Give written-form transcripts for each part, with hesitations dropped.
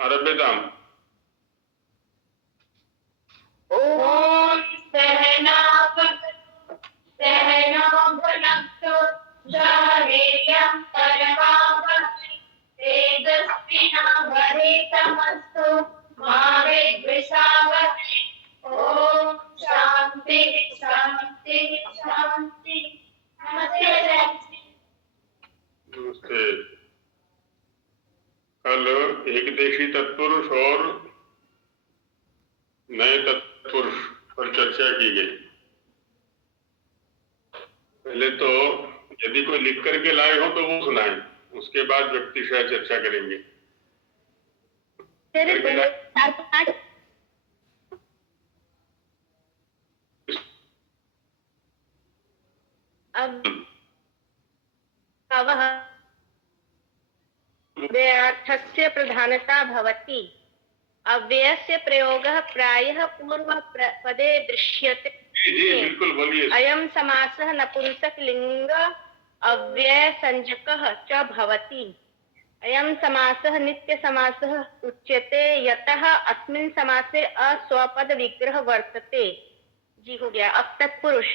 आरभ्यताम्। ओम सहनौ भुनक्तु सह वीर्यं करवावहै तेजस्विनावधीतमस्तु मा विद्विषावहै। ओम शांति शांति शांति। नमस्ते। नमस्ते। कल एकदेशी तत्पुरुष और नए तत्पुरुष पर चर्चा की गई। पहले तो यदि कोई लिख करके लाए हो तो वो सुनाए, उसके बाद व्यक्ति से चर्चा करेंगे। व्यर्थस्य प्रधानता भवति। अव्ययस्य प्रयोगः प्रायः पूर्वपदे दृश्यते। बिल्कुल बोलिए। अयं समासः नपुंसकलिङ्ग अव्ययसंज्ञकः च भवति। अयं समासः नित्यसमासः उच्यते यतः अस्मिन् समासे अस्वपद विग्रह वर्तते। जी हो गया। अब तत्पुरुष।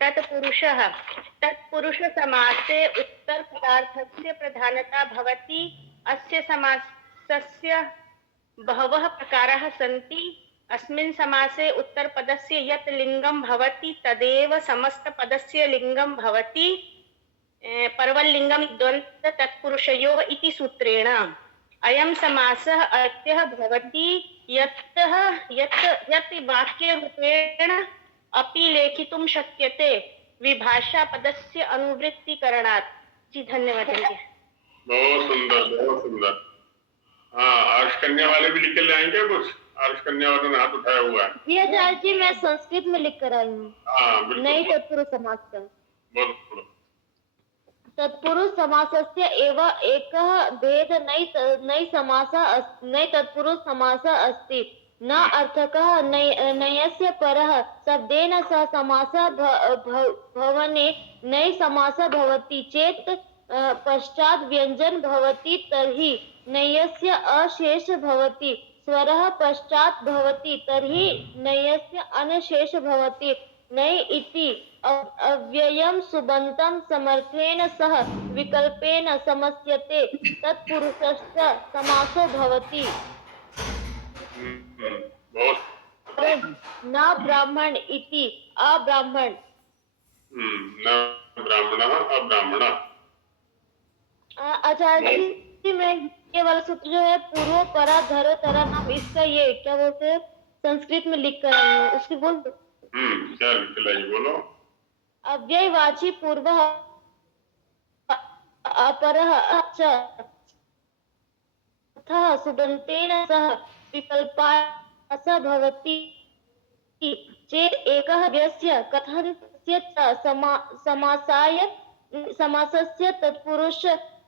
तत्पुरुषः। तत्पुरुष समासे उत्तर पदार्थस्य प्रधानता भवति। अस्य समासस्य बहवः प्रकाराः सन्ति। अस्मिन् समासे उत्तरपदस्य यत् लिङ्गं भवति तदेव समस्तपदस्य लिङ्गं भवति। परवल्लिङ्गं द्वन्द्व तत्पुरुषयोः इति सूत्रेण अयं समासः अर्थः भवति यत् वाक्यरूपेण अपि लेखितुं शक्यते विभाषा पदस्य अनुवृत्तिकरणात्। जी धन्यवाद। बहुत सुंदर, बहुत सुंदर। हाँ, आर्ष कन्या वाले भी लिख के ले आएंगे कुछ? आर्ष कन्या वालों ने हाथ उठाया हुआ है। जी आचार्य जी, मैं संस्कृत में लिख कर आई हूँ। हाँ, नई तत्पुरुष समास का। बोलो। तत्पुरुष समासस्य एव एकः भेद नई तत्पुरुष समासः अस्ति। न अर्थकः नयस्य परः शब्देन सह समासः भवने नई समासः भवति चेत् पश्चात् व्यञ्जन भवति तर्हि नयस्य अशेष भवति। स्वरः पश्चात् भवति तर्हि नयस्य अनशेष भवति। नय इति अव्ययं सुबन्तं समर्थेन सह विकल्पेन समस्यते तत्पुरुषस्य समासो भवति। न ब्राह्मण इति अब्राह्मण। न ब्राह्मणः अब्राह्मणः। आचार्य जी, मैं ये वाला सूत्र जो है पूर्व परा धर तरा नाम, इसका ये क्या बोलते हैं संस्कृत में लिख कर आई हूँ, उसकी बोल दो। क्या लिख लाई, बोलो। अव्ययवाची पूर्व अपरः च सुबन्तेन सह विकल्पास भवति चेत् एकः व्यस्य कथनस्य समासस्य तत्पुरुष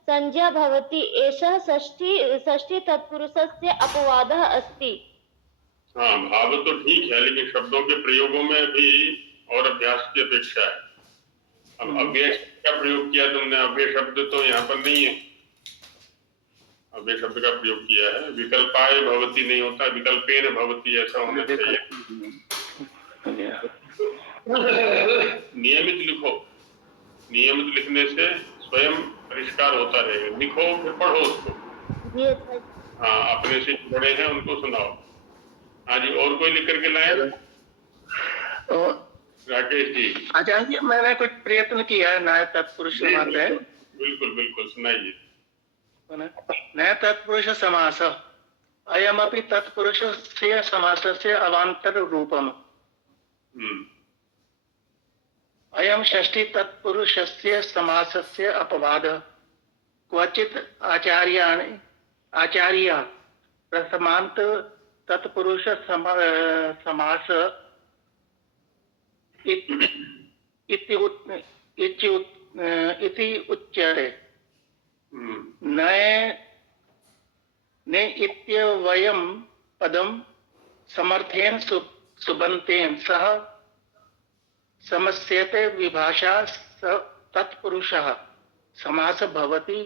संज्ञा भवति। एषः षष्ठी तत्पुरुषस्य अपवादः अस्ति। हाँ, भाव तो ठीक है, लेकिन शब्दों के प्रयोगों में भी और अभ्यास की अपेक्षा है। अब अव्यय का प्रयोग किया तुमने, अव्यय शब्द तो यहाँ पर नहीं है। अव्यय शब्द का प्रयोग किया है। विकल्पाय भवति नहीं होता, विकल्पेन भवति ऐसा होना चाहिए। नियमित लिखो, नियमित लिखने से स्वयं परिष्कार होता रहेगा। लिखो फिर पढ़ो उसको। हाँ, अपने से बड़े हैं उनको सुनाओ। हाँ जी, और कोई लिख करके लाए? राकेश जी। आचार्य जी, मैंने कुछ प्रयत्न किया है। नया तत्पुरुष समास है। बिल्कुल बिल्कुल, सुनाइए। नया तत्पुरुष समास अयमपि तत्पुरुषस्य समासस्य अवान्तर रूपम्। अयं षष्ठी तत्पुरुषस्य समासस्य अपवादः। क्वचित् आचार्याः प्रथमान्त तत्पुरुष समास इति उच्यते। ने इत्यवयं पदं समर्थेन सुबन्तेन सह समस्यते विभाषा तत्पुरुषः समास भवति।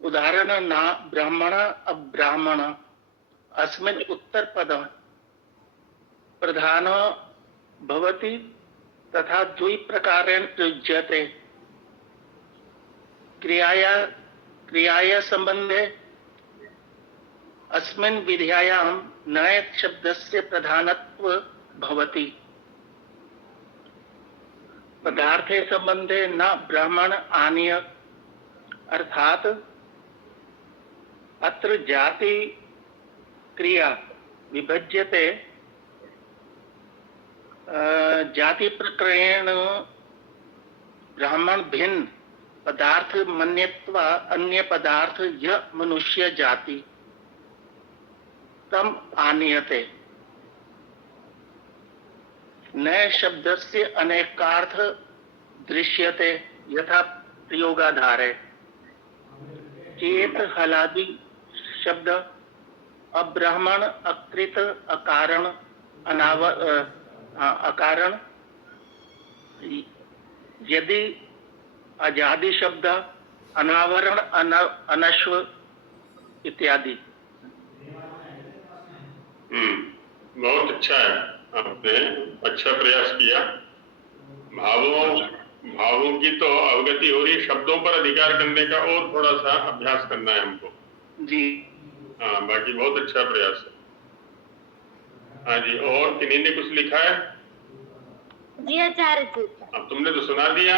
उदाहरण न ब्राह्मण अब्राह्मण अस्मिन् उत्तरपदं प्रधानो भवति तथा द्विप्रकारेण प्रयुज्यते। क्रियाया संबंधे अस्मिन् विध्यायां नय शब्दस्य प्रधानत्व भवति। पदार्थे संबंधे न ब्राह्मण आनीय अर्थात अत्र जाति क्रिया विभज्यते जाति प्रकरण ब्राह्मण भिन्न पदार्थ मन्यत्वा अन्य पदार्थ य मनुष्य जाति तम आनीयते। नए शब्दस्य अनेकार्थ दृश्यते यथा प्रयोगाधारे। चेत हलादि शब्द अब्राह्मण अकृत अकारण अकारण यदि अजादि शब्द अनावरण अनश्व इत्यादि। बहुत अच्छा है, आपने अच्छा प्रयास किया। भावों की तो अवगति हो रही, शब्दों पर अधिकार करने का और थोड़ा सा अभ्यास करना है हमको जी। हाँ, बाकी बहुत अच्छा प्रयास है। हाँ जी, और किन्हीं ने कुछ लिखा है? जी आचार्य जी। अब तुमने तो सुना दिया।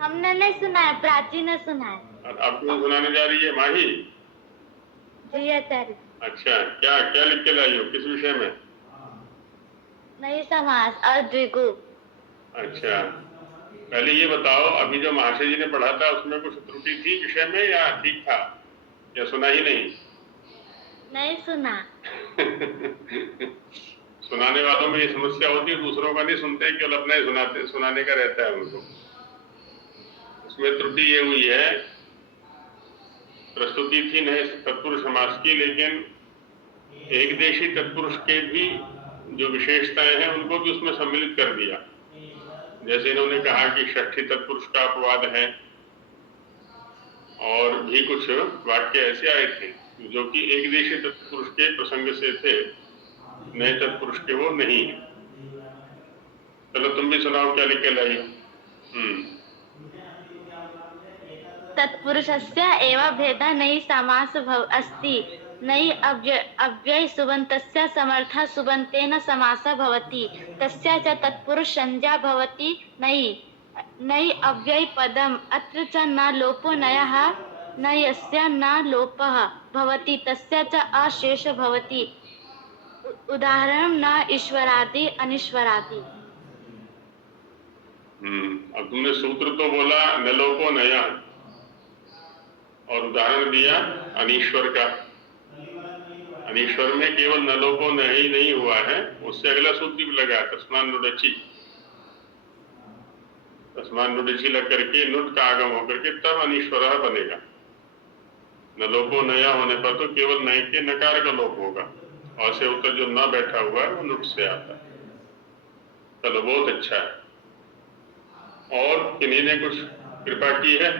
हमने नहीं सुना है, प्राची ने सुना है। अब कौन सुनाने जा रही है? माही? जी आचार्य। अच्छा, क्या क्या लिख के लाई हो, किस विषय में? नई समास और द्विगु। अच्छा, पहले ये बताओ, अभी जो महाशय जी ने पढ़ा था उसमें कुछ त्रुटि थी विषय में या ठीक था, या सुना ही नहीं? नहीं सुना। सुनाने वालों में ये समस्या होती है, दूसरों का नहीं सुनते, केवल अपना ही सुनाने का रहता है उनको। उसमें त्रुटि ये हुई है, प्रस्तुति थी नए तत्पुरुष समास की, लेकिन एक देशी तत्पुरुष के भी जो विशेषताएं हैं उनको भी उसमें सम्मिलित कर दिया। जैसे इन्होंने कहा कि षष्ठी तत्पुरुष का अपवाद है, और भी कुछ वाक्य ऐसे आए थे जो कि एक देशी तत्पुरुष के प्रसंग से थे, नए तत्पुरुष के वो नहीं है। चलो तुम भी सुनाओ, क्या लिख के लाई? तत्पुरुषस्य एव भेदः नई समास अस्ति। नई अव्यय सुबन्तस्य समर्थः सुबन्तेन समासः भवति। तस्य च तत्पुरुष संज्ञा भवति नई अव्यय पदम्। अत्र च न लोपो नयः न यस्य न लोपः भवति, तस्य च अशेष भवति। उदाहरणं न ईश्वरादि अनीश्वरादि। अब तुमने सूत्र तो बोला न लोपो नया, और उदाहरण दिया अनीश्वर का। अनीश्वर में केवल न लोपो नहीं नहीं हुआ है, उससे अगला सूत्र भी लगा तस्मान नुडची। तस्मान नुडची लग करके नुट का आगम होकर के तब अनीश्वर बनेगा। न लोपो नया होने पर तो केवल नए के नकार का लोप होगा, और से उत्तर जो न बैठा हुआ है वो नुट से आता है। चलो बहुत अच्छा है। और किन्हीं ने कुछ कृपा की है?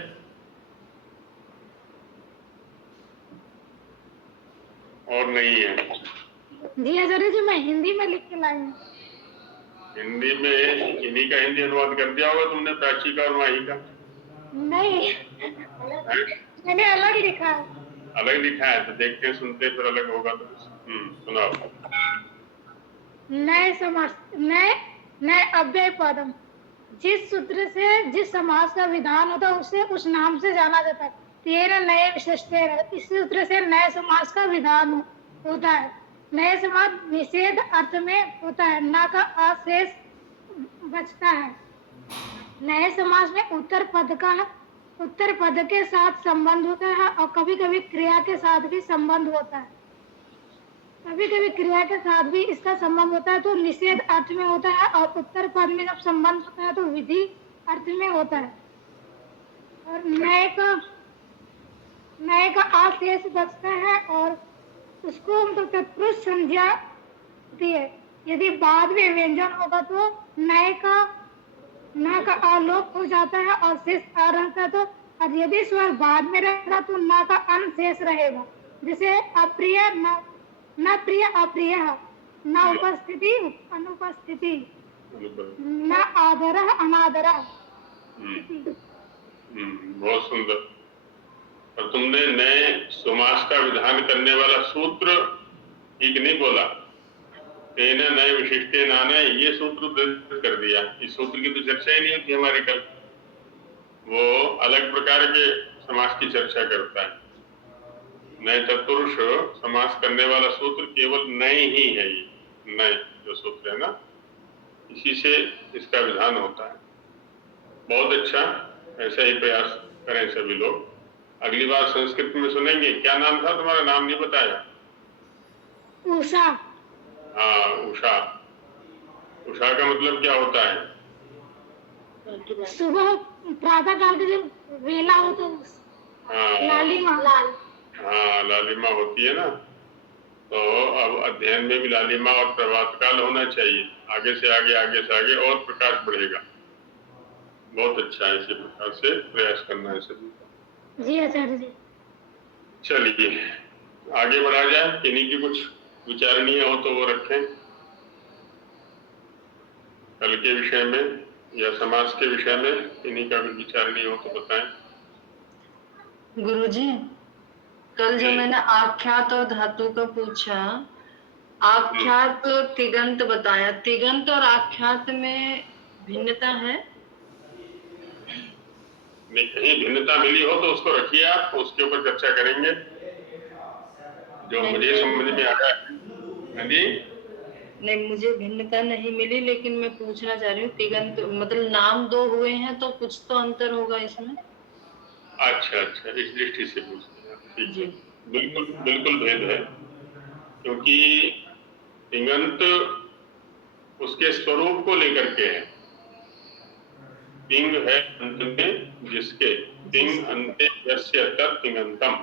और नहीं है? जी आचार्य जी, मैं हिंदी में लिख के लाई हूँ। हिंदी में इन्हीं का हिंदी अनुवाद कर दिया होगा तुमने, प्राची का और माही का? नहीं, मैंने अलग लिखा है। अलग लिखा है तो देखते सुनते फिर अलग होगा तो। सुनाओ। नए समास, नए अव्यय पदम। जिस सूत्र से जिस समास का विधान होता है उसे उस नाम से जाना जाता है। तेरह नए विशेषते है, इस सूत्र से नए समास का विधान होता है। नए समास निषेध अर्थ में होता है, ना का अशेष बचता है। नए समास में उत्तर पद के साथ संबंध होता है, और कभी कभी क्रिया के साथ भी संबंध होता है। कभी कभी क्रिया के साथ भी इसका संबंध होता है तो निषेध अर्थ में होता है, और उत्तर पद में जब संबंध होता है तो विधि अर्थ में होता है। और नए का आशेष बचता है, और उसको हम तत्पुरुष संज्ञा दी है। यदि बाद में व्यंजन होगा तो नए का न का आलोप हो जाता है, और शेष आ रहता है तो और यदि स्वर बाद में रहेगा तो न का अन शेष रहेगा। जैसे अप्रिय न, न प्रिय अप्रिय, न उपस्थिति अनुपस्थिति, न आदर अनादर। बहुत सुंदर। और तुमने नए समास का विधान करने वाला सूत्र ठीक नहीं बोला। तेन नए विशिष्टे नाने, ये सूत्र उद्धृत कर दिया। इस सूत्र की तो चर्चा ही नहीं होती हमारे कल। वो अलग प्रकार के समास की चर्चा करता है। नए तत्पुरुष समास करने वाला सूत्र केवल नए ही है। ये नए जो सूत्र है ना, इसी से इसका विधान होता है। बहुत अच्छा, ऐसा ही प्रयास करें सभी लोग। अगली बार संस्कृत में सुनेंगे। क्या नाम था तुम्हारा? नाम नहीं बताया। उषा। हाँ, उषा। उषा का मतलब क्या होता है? सुबह प्रातः काल के जब वेला हो तो हाँ, लालिमा। हाँ, लालिमा होती है ना। तो अब अध्ययन में भी लालिमा और प्रभात काल होना चाहिए। आगे से आगे, आगे से आगे और प्रकाश बढ़ेगा। बहुत अच्छा है। इसी प्रकार से प्रयास करना है सभी को। जी आचार्य जी। चलिए आगे बढ़ा जाए। किन्हीं की कुछ विचारणीय हो तो वो रखें कल के विषय में या समाज के विषय में। किन्हीं का भी विचारणीय हो तो बताएं। गुरुजी, कल जो मैंने आख्यात और धातु का पूछा, आख्यात तिगंत बताया। तिगंत और आख्यात में भिन्नता है? नहीं, कहीं भिन्नता मिली हो तो उसको रखिए आप, उसके ऊपर चर्चा करेंगे जो मुझे समझ में आ रहा है। हाँ जी। नहीं, मुझे भिन्नता नहीं मिली, लेकिन मैं पूछना चाह रही हूँ तिगंत मतलब नाम दो हुए हैं तो कुछ तो अंतर होगा इसमें। अच्छा अच्छा, इस दृष्टि से पूछते हैं। ठीक है, बिल्कुल बिल्कुल भेद है। क्योंकि तिङंत उसके स्वरूप को लेकर के है। तिंग है अंत में जिसके, तिंग अंते यस्य तत् तिङंतम।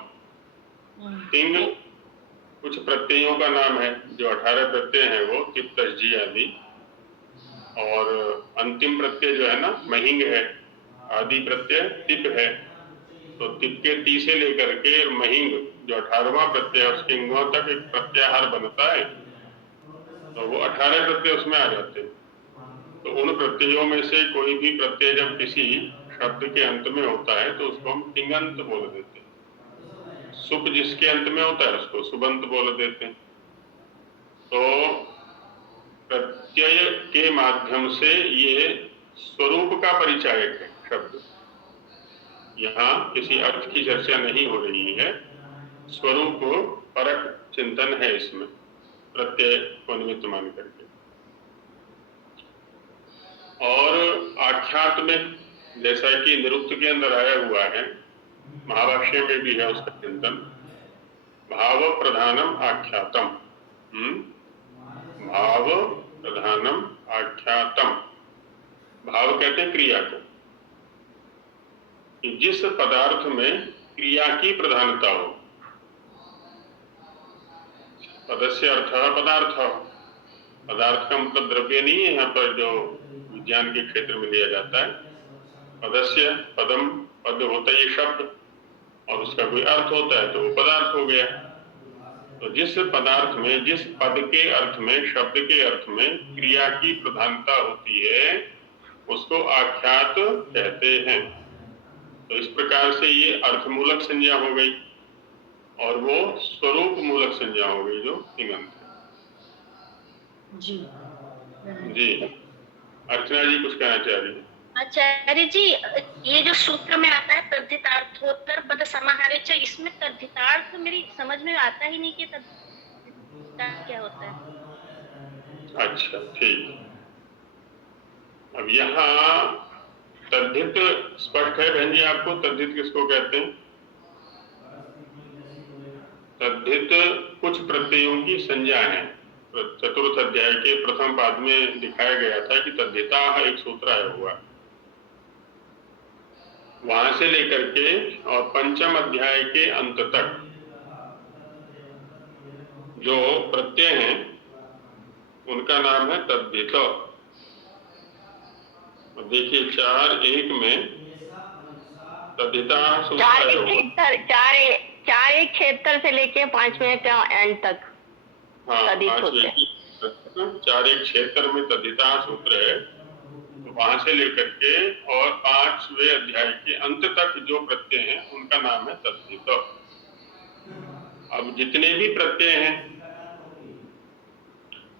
तिंग कुछ प्रत्ययों का नाम है। जो 18 प्रत्यय हैं वो तिप तस्जी आदि। और अंतिम प्रत्यय जो है ना, महिंग है। आदि प्रत्यय तिप है। तो तिप के ती से लेकर के महिंग जो 18वां प्रत्यय उसके इंगों तक एक प्रत्याहार बनता है। तो वो 18 प्रत्यय उसमें आ जाते हैं। तो उन प्रत्ययों में से कोई भी प्रत्यय जब किसी शब्द के अंत में होता है तो उसको हम तिङंत बोल देते हैं। सुप जिसके अंत में होता है उसको सुबंत बोल देते हैं। तो प्रत्यय के माध्यम से ये स्वरूप का परिचायक है शब्द। यहाँ किसी अर्थ की चर्चा नहीं हो रही है, स्वरूप परक चिंतन है इसमें, प्रत्यय को निमित्त मान करके। और आख्यात में जैसा कि निरुक्त के अंदर आया हुआ है, महाभाष्य में भी है उसका चिंतन, भाव प्रधानम आख्यातम। भाव प्रधानम आख्यातम। भाव कहते हैं क्रिया को, कि जिस पदार्थ में क्रिया की प्रधानता हो। पदस्य अर्थ पदार्थ। पदार्थ का मतलब द्रव्य नहीं है यहाँ पर, जो विज्ञान के क्षेत्र में लिया जाता है। पदस्य, पदम, पद होता है ये शब्द, और उसका कोई अर्थ होता है तो वो पदार्थ हो गया। तो जिस पदार्थ में, जिस पद के अर्थ में, शब्द के अर्थ में क्रिया की प्रधानता होती है उसको आख्यात कहते हैं। तो इस प्रकार से ये अर्थमूलक संज्ञा हो गई और वो स्वरूप मूलक संज्ञा हो गई जो तिङंत है। जी जी, अर्चना जी कुछ कहना चाह रही है। आचार्य जी, ये जो सूत्र में आता है तद्धितार्थोत्तर पद समाहारे च, इसमें तद्धितार्थ मेरी समझ में आता ही नहीं कि तद्धितार्थ क्या होता है। अच्छा ठीक। अब यहाँ तद्धित स्पष्ट है बहन जी आपको? तद्धित किसको कहते हैं? तद्धित कुछ प्रत्ययों की संज्ञा है। चतुर्थ अध्याय के प्रथम पाद में दिखाया गया था कि तद्धिता एक सूत्र आया हुआ, वहां से लेकर के और पंचम अध्याय के अंत तक जो प्रत्यय हैं उनका नाम है तद्धित। देखिए 4:1 में तद्धिता चार सूत्र एक होगा। क्षेत्र, चार एक क्षेत्र से लेके 5वें एंड तक हाँ, तद्धित होते हैं। 4 एक क्षेत्र में तद्धिता सूत्र है, तो वहां से लेकर के और 5वें अध्याय के अंत तक जो प्रत्यय हैं उनका नाम है तद्धित। अब जितने भी प्रत्यय हैं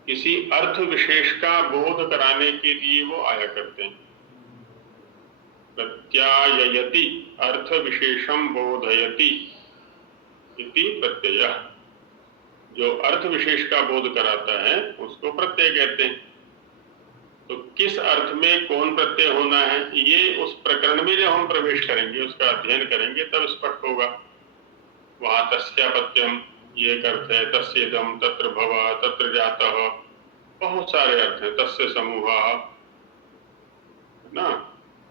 किसी अर्थ विशेष का बोध कराने के लिए वो आया करते हैं। प्रत्यायति अर्थ विशेषम बोधयति इति प्रत्यय, जो अर्थ विशेष का बोध कराता है उसको प्रत्यय कहते हैं। तो किस अर्थ में कौन प्रत्यय होना है ये उस प्रकरण में जब हम प्रवेश करेंगे, उसका अध्ययन करेंगे, तब स्पष्ट होगा। वहां तस्यापत्यम ये एक अर्थ है, तस्येदम, तत्र भव, तत्र जातः, बहुत सारे अर्थ हैं, तस्य समूहः ना,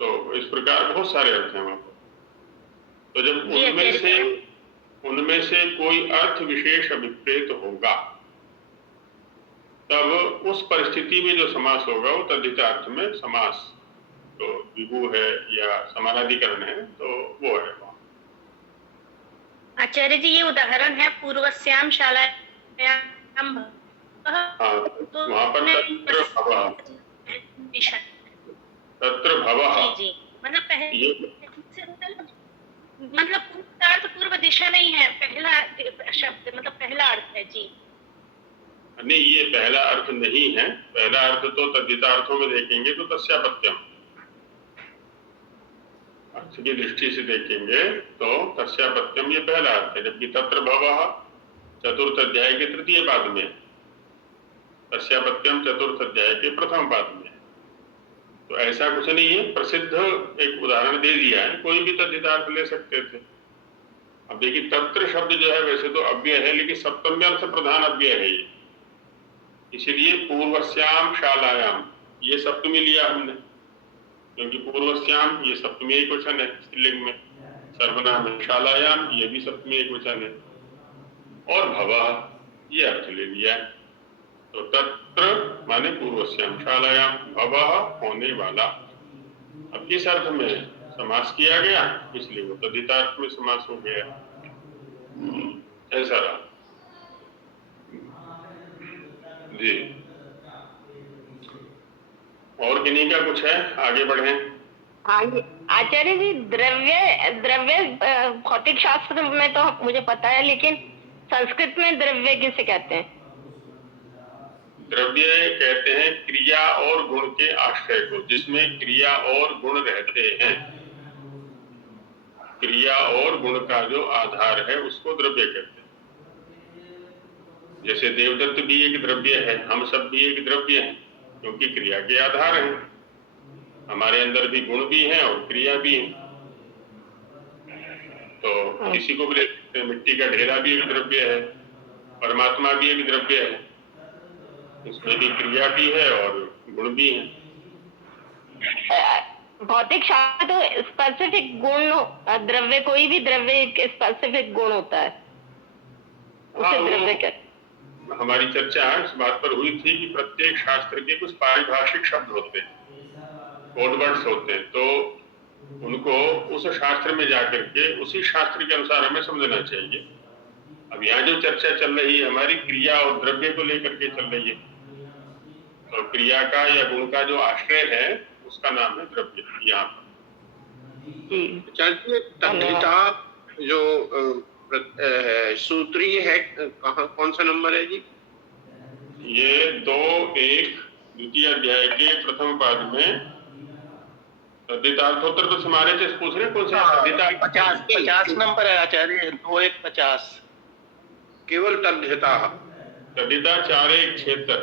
तो इस प्रकार बहुत सारे अर्थ हैं वहां पर। तो जब उनमें से कोई अर्थ विशेष अभिप्रेत होगा तब उस परिस्थिति में जो समास होगा वो तद्धितार्थ में समास, तो विभु है या समानाधिकरण है, तो वो है। आचार्य जी ये उदाहरण है पूर्वस्याम शालायाम, हाँ, तो वहां पर तत्र भवः, जी मतलब पहले मतलब पूर्वार्थ पूर्व दिशा नहीं है, पहला शब्द मतलब पहला अर्थ है जी। नहीं, ये पहला अर्थ नहीं है। पहला अर्थ तो तद्धितार्थों में देखेंगे तो तस्यापत्यम अर्थ की दृष्टि से देखेंगे तो तस्यापत्यम ये पहला अर्थ है, जबकि तत्र भवः चतुर्थ अध्याय के तृतीय पाद में, तस्यापत्यम चतुर्थ अध्याय के प्रथम पाद में। तो ऐसा कुछ नहीं है, प्रसिद्ध एक उदाहरण दे दिया है, कोई भी तद्धितार्थ ले सकते थे। अब देखिए तत्र शब्द जो है वैसे तो अव्यय है, लेकिन सप्तमी अर्थ प्रधान अव्यय है ये, इसीलिए पूर्वस्याम शालायाम ये सप्तमी लिया हमने, क्योंकि पूर्वस्याम ये सप्तमी एक वचन है स्त्रीलिंग में, सर्वनाम है। शालायाम ये भी सप्तमी एक वचन है, और भवः ये अर्थ ले लिया है। तो तत्र माने पूर्वस्याम, शालायाम, भवः होने वाला। अब किस अर्थ में समास किया गया, इसलिए वो तद्धितार्थ में समास हो गया, ऐसा रहा जी। और किन्हीं का कुछ है, आगे बढ़े। हाँ जी आचार्य जी, द्रव्य भौतिक शास्त्र में तो मुझे पता है, लेकिन संस्कृत में द्रव्य किसे कहते हैं? द्रव्य कहते हैं क्रिया और गुण के आश्रय को, जिसमें क्रिया और गुण रहते हैं। क्रिया और गुण का जो आधार है उसको द्रव्य कहते हैं। जैसे देवदत्त भी एक द्रव्य है, हम सब भी एक द्रव्य हैं, क्योंकि क्रिया के आधार हैं। हमारे अंदर भी गुण भी हैं और क्रिया भी है। तो किसी को भी ले सकते हैं, मिट्टी का ढेरा भी एक द्रव्य है, परमात्मा भी एक द्रव्य है, उसमें भी क्रिया भी है और गुण भी है। भौतिक शास्त्र तो स्पेसिफिक गुण, द्रव्य कोई भी द्रव्य एक स्पेसिफिक गुण होता है, उसे द्रव्य कहते हैं। हमारी चर्चा इस बात पर हुई थी कि प्रत्येक शास्त्र के कुछ पारिभाषिक शब्द होते हैं, कोड वर्ड्स होते हैं, तो उनको उस शास्त्र में जाकर के उसी शास्त्र के अनुसार हमें समझना चाहिए। अब यहाँ जो चर्चा चल रही है हमारी क्रिया और द्रव्य को लेकर के चल रही है, तो क्रिया का या गुण का जो आश्रय है उसका नाम है द्रव्य। यहाँ तद्धिता जो सूत्रीय है, कहाँ कौन सा नंबर है जी? ये 2:1 द्वितीय अध्याय के प्रथम पाद में तद्धितार्थोत्तर तो हमारे से पूछ रहे कौन सा? 50 नंबर है आचार्य, 2:1:50 केवल तद्धिता। तद्धिता 4:1:76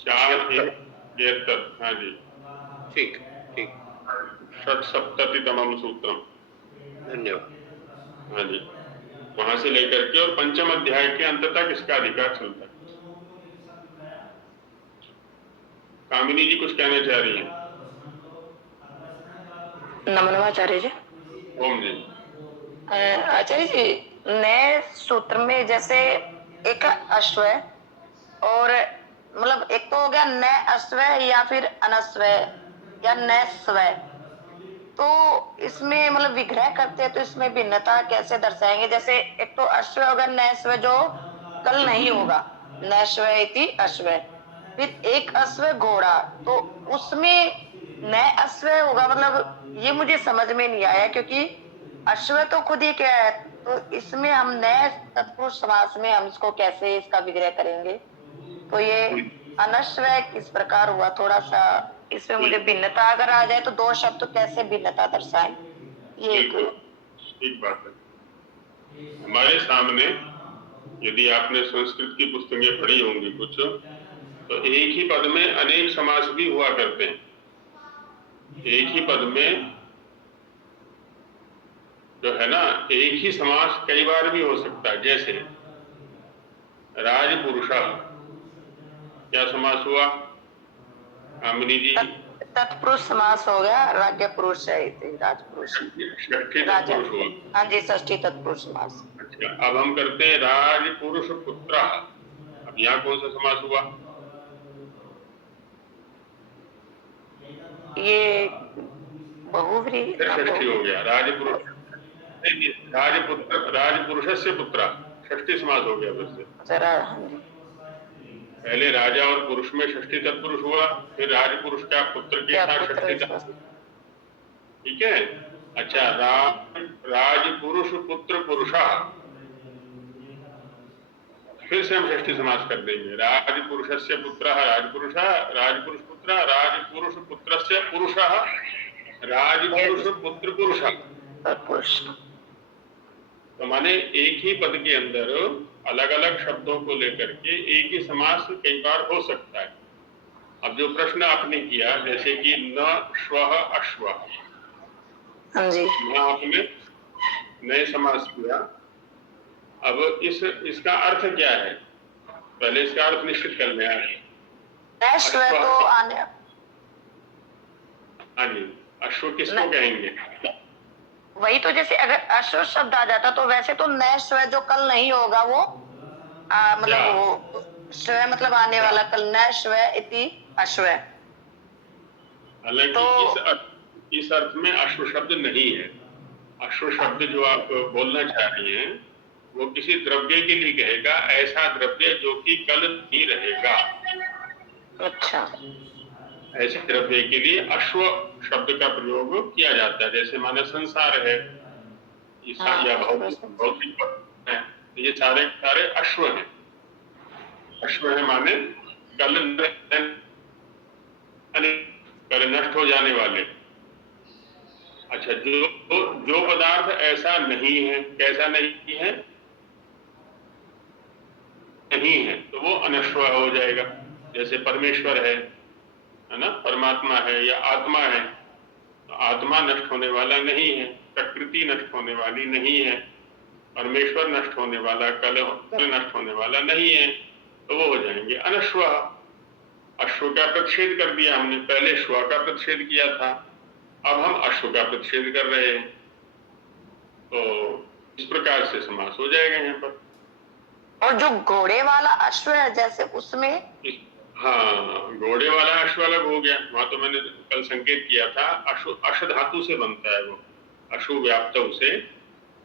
4:1:73। हाँ जी, ठीक ठीक, षट्सप्ततितमं सूत्रम। धन्यवाद। हाँ जी, वहां से लेकर के और पंचम अध्याय के अंत तक इसका अधिकार चलता है। कामिनी जी कुछ कहना चाह रही हैं? नमन आचार्य जी। ओम जी। आचार्य जी, नए सूत्र में जैसे एक अश्वय और मतलब एक तो हो गया नए अश्वय या फिर अनस्वय या नए स्वय, तो इसमें मतलब विग्रह करते हैं तो इसमें भिन्नता कैसे दर्शाएंगे? जैसे एक तो अश्व अगर नैश्व जो कल नहीं होगा, नैश्व इति अश्व, फिर एक अश्व घोड़ा, तो उसमें नए अश्व होगा, मतलब ये मुझे समझ में नहीं आया, क्योंकि अश्व तो खुद ही क्या है, तो इसमें हम नए तत्पुरुष समास में हम इसको कैसे इसका विग्रह करेंगे? तो ये अनश्व किस प्रकार हुआ, थोड़ा सा इसमें मुझे भिन्नता अगर आ जाए तो दो शब्द कैसे भिन्नता दर्शाएं, ये बिल्कुल ठीक बात है। हमारे सामने यदि आपने संस्कृत की पुस्तकें पढ़ी होंगी कुछ, तो एक ही पद में अनेक समास भी हुआ करते हैं। एक ही पद में जो है ना, एक ही समास कई बार भी हो सकता है। जैसे राजपुरुषा, क्या समास हुआ कामिनी जी? तत्पुरुष समास हो गया, राज्य पुरुष है राजपुरुष, षष्ठी तत्पुरुष हुआ। हाँ जी, षष्ठी तत्पुरुष समास। अच्छा, अब हम करते हैं राजपुरुष पुत्र। अब यहाँ कौन सा समास हुआ? ये बहुव्रीहि षष्ठी हो गया। राजपुरुष, राजपुत्र, राजपुरुष से पुत्र, षष्ठी समास हो गया फिर से। जरा हाँ जी, पहले राजा और पुरुष में षष्ठी तत्पुरुष हुआ, फिर राजपुरुष का पुत्र के साथ षष्ठी तत्पुरुष। ठीक है। अच्छा, राजपुरुष पुत्र पुरुषा, फिर से हम षष्ठी समास कर देंगे। राजपुरुष से पुत्र राजपुरुष, राजपुरुष पुत्र, राजपुरुष पुत्र से पुरुष, राजपुरुष पुत्र पुरुष। तो माने एक ही पद के अंदर अलग अलग शब्दों को लेकर के एक ही समास कई बार हो सकता है। अब जो प्रश्न आपने किया, जैसे कि न श्वः अश्व, यहाँ आपने नए समास किया। अब इसका अर्थ क्या है? पहले इसका अर्थ निश्चित कर लिया है। अश्व तो आने, हाँ जी, अश्व किसको कहेंगे? वही तो, जैसे अगर अश्व शब्द आ जाता तो वैसे तो नैश्व जो कल नहीं होगा वो मतलब वो श्व मतलब आने वाला, कल नैश्व इति अश्व। हालांकि तो इस अर्थ में अश्व शब्द नहीं है। अश्व शब्द जो आप बोलना चाह रही हैं वो किसी द्रव्य के लिए कहेगा, ऐसा द्रव्य जो कि कल नहीं रहेगा। अच्छा, ऐसे द्रव्य के लिए अश्व शब्द का प्रयोग किया जाता है। जैसे माने संसार है, या भौतिक है, ये सारे सारे अश्व हैं। अश्व है माने कल नष्ट हो जाने वाले। अच्छा, जो पदार्थ ऐसा नहीं है, कैसा नहीं है? नहीं है, तो वो अनश्व हो जाएगा। जैसे परमेश्वर है ना, परमात्मा है या आत्मा है, तो आत्मा नष्ट होने वाला नहीं है, प्रकृति नष्ट होने वाली नहीं है, परमेश्वर नष्ट होने वाला, कल नष्ट होने वाला नहीं है, तो वो हो जाएंगे अनश्व। अश्व का प्रतिषेध कर दिया हमने, पहले श्व का प्रतिषेध किया था, अब हम अश्व का प्रतिषेध कर रहे हैं। तो इस प्रकार से समास हो जाएगा यहाँ पर। और जो घोड़े वाला अश्व है जैसे उसमें, हाँ, घोड़े वाला अश्व अलग हो गया। वहां तो मैंने कल संकेत किया था, अश धातु से बनता है वो। अशु व्याप्त से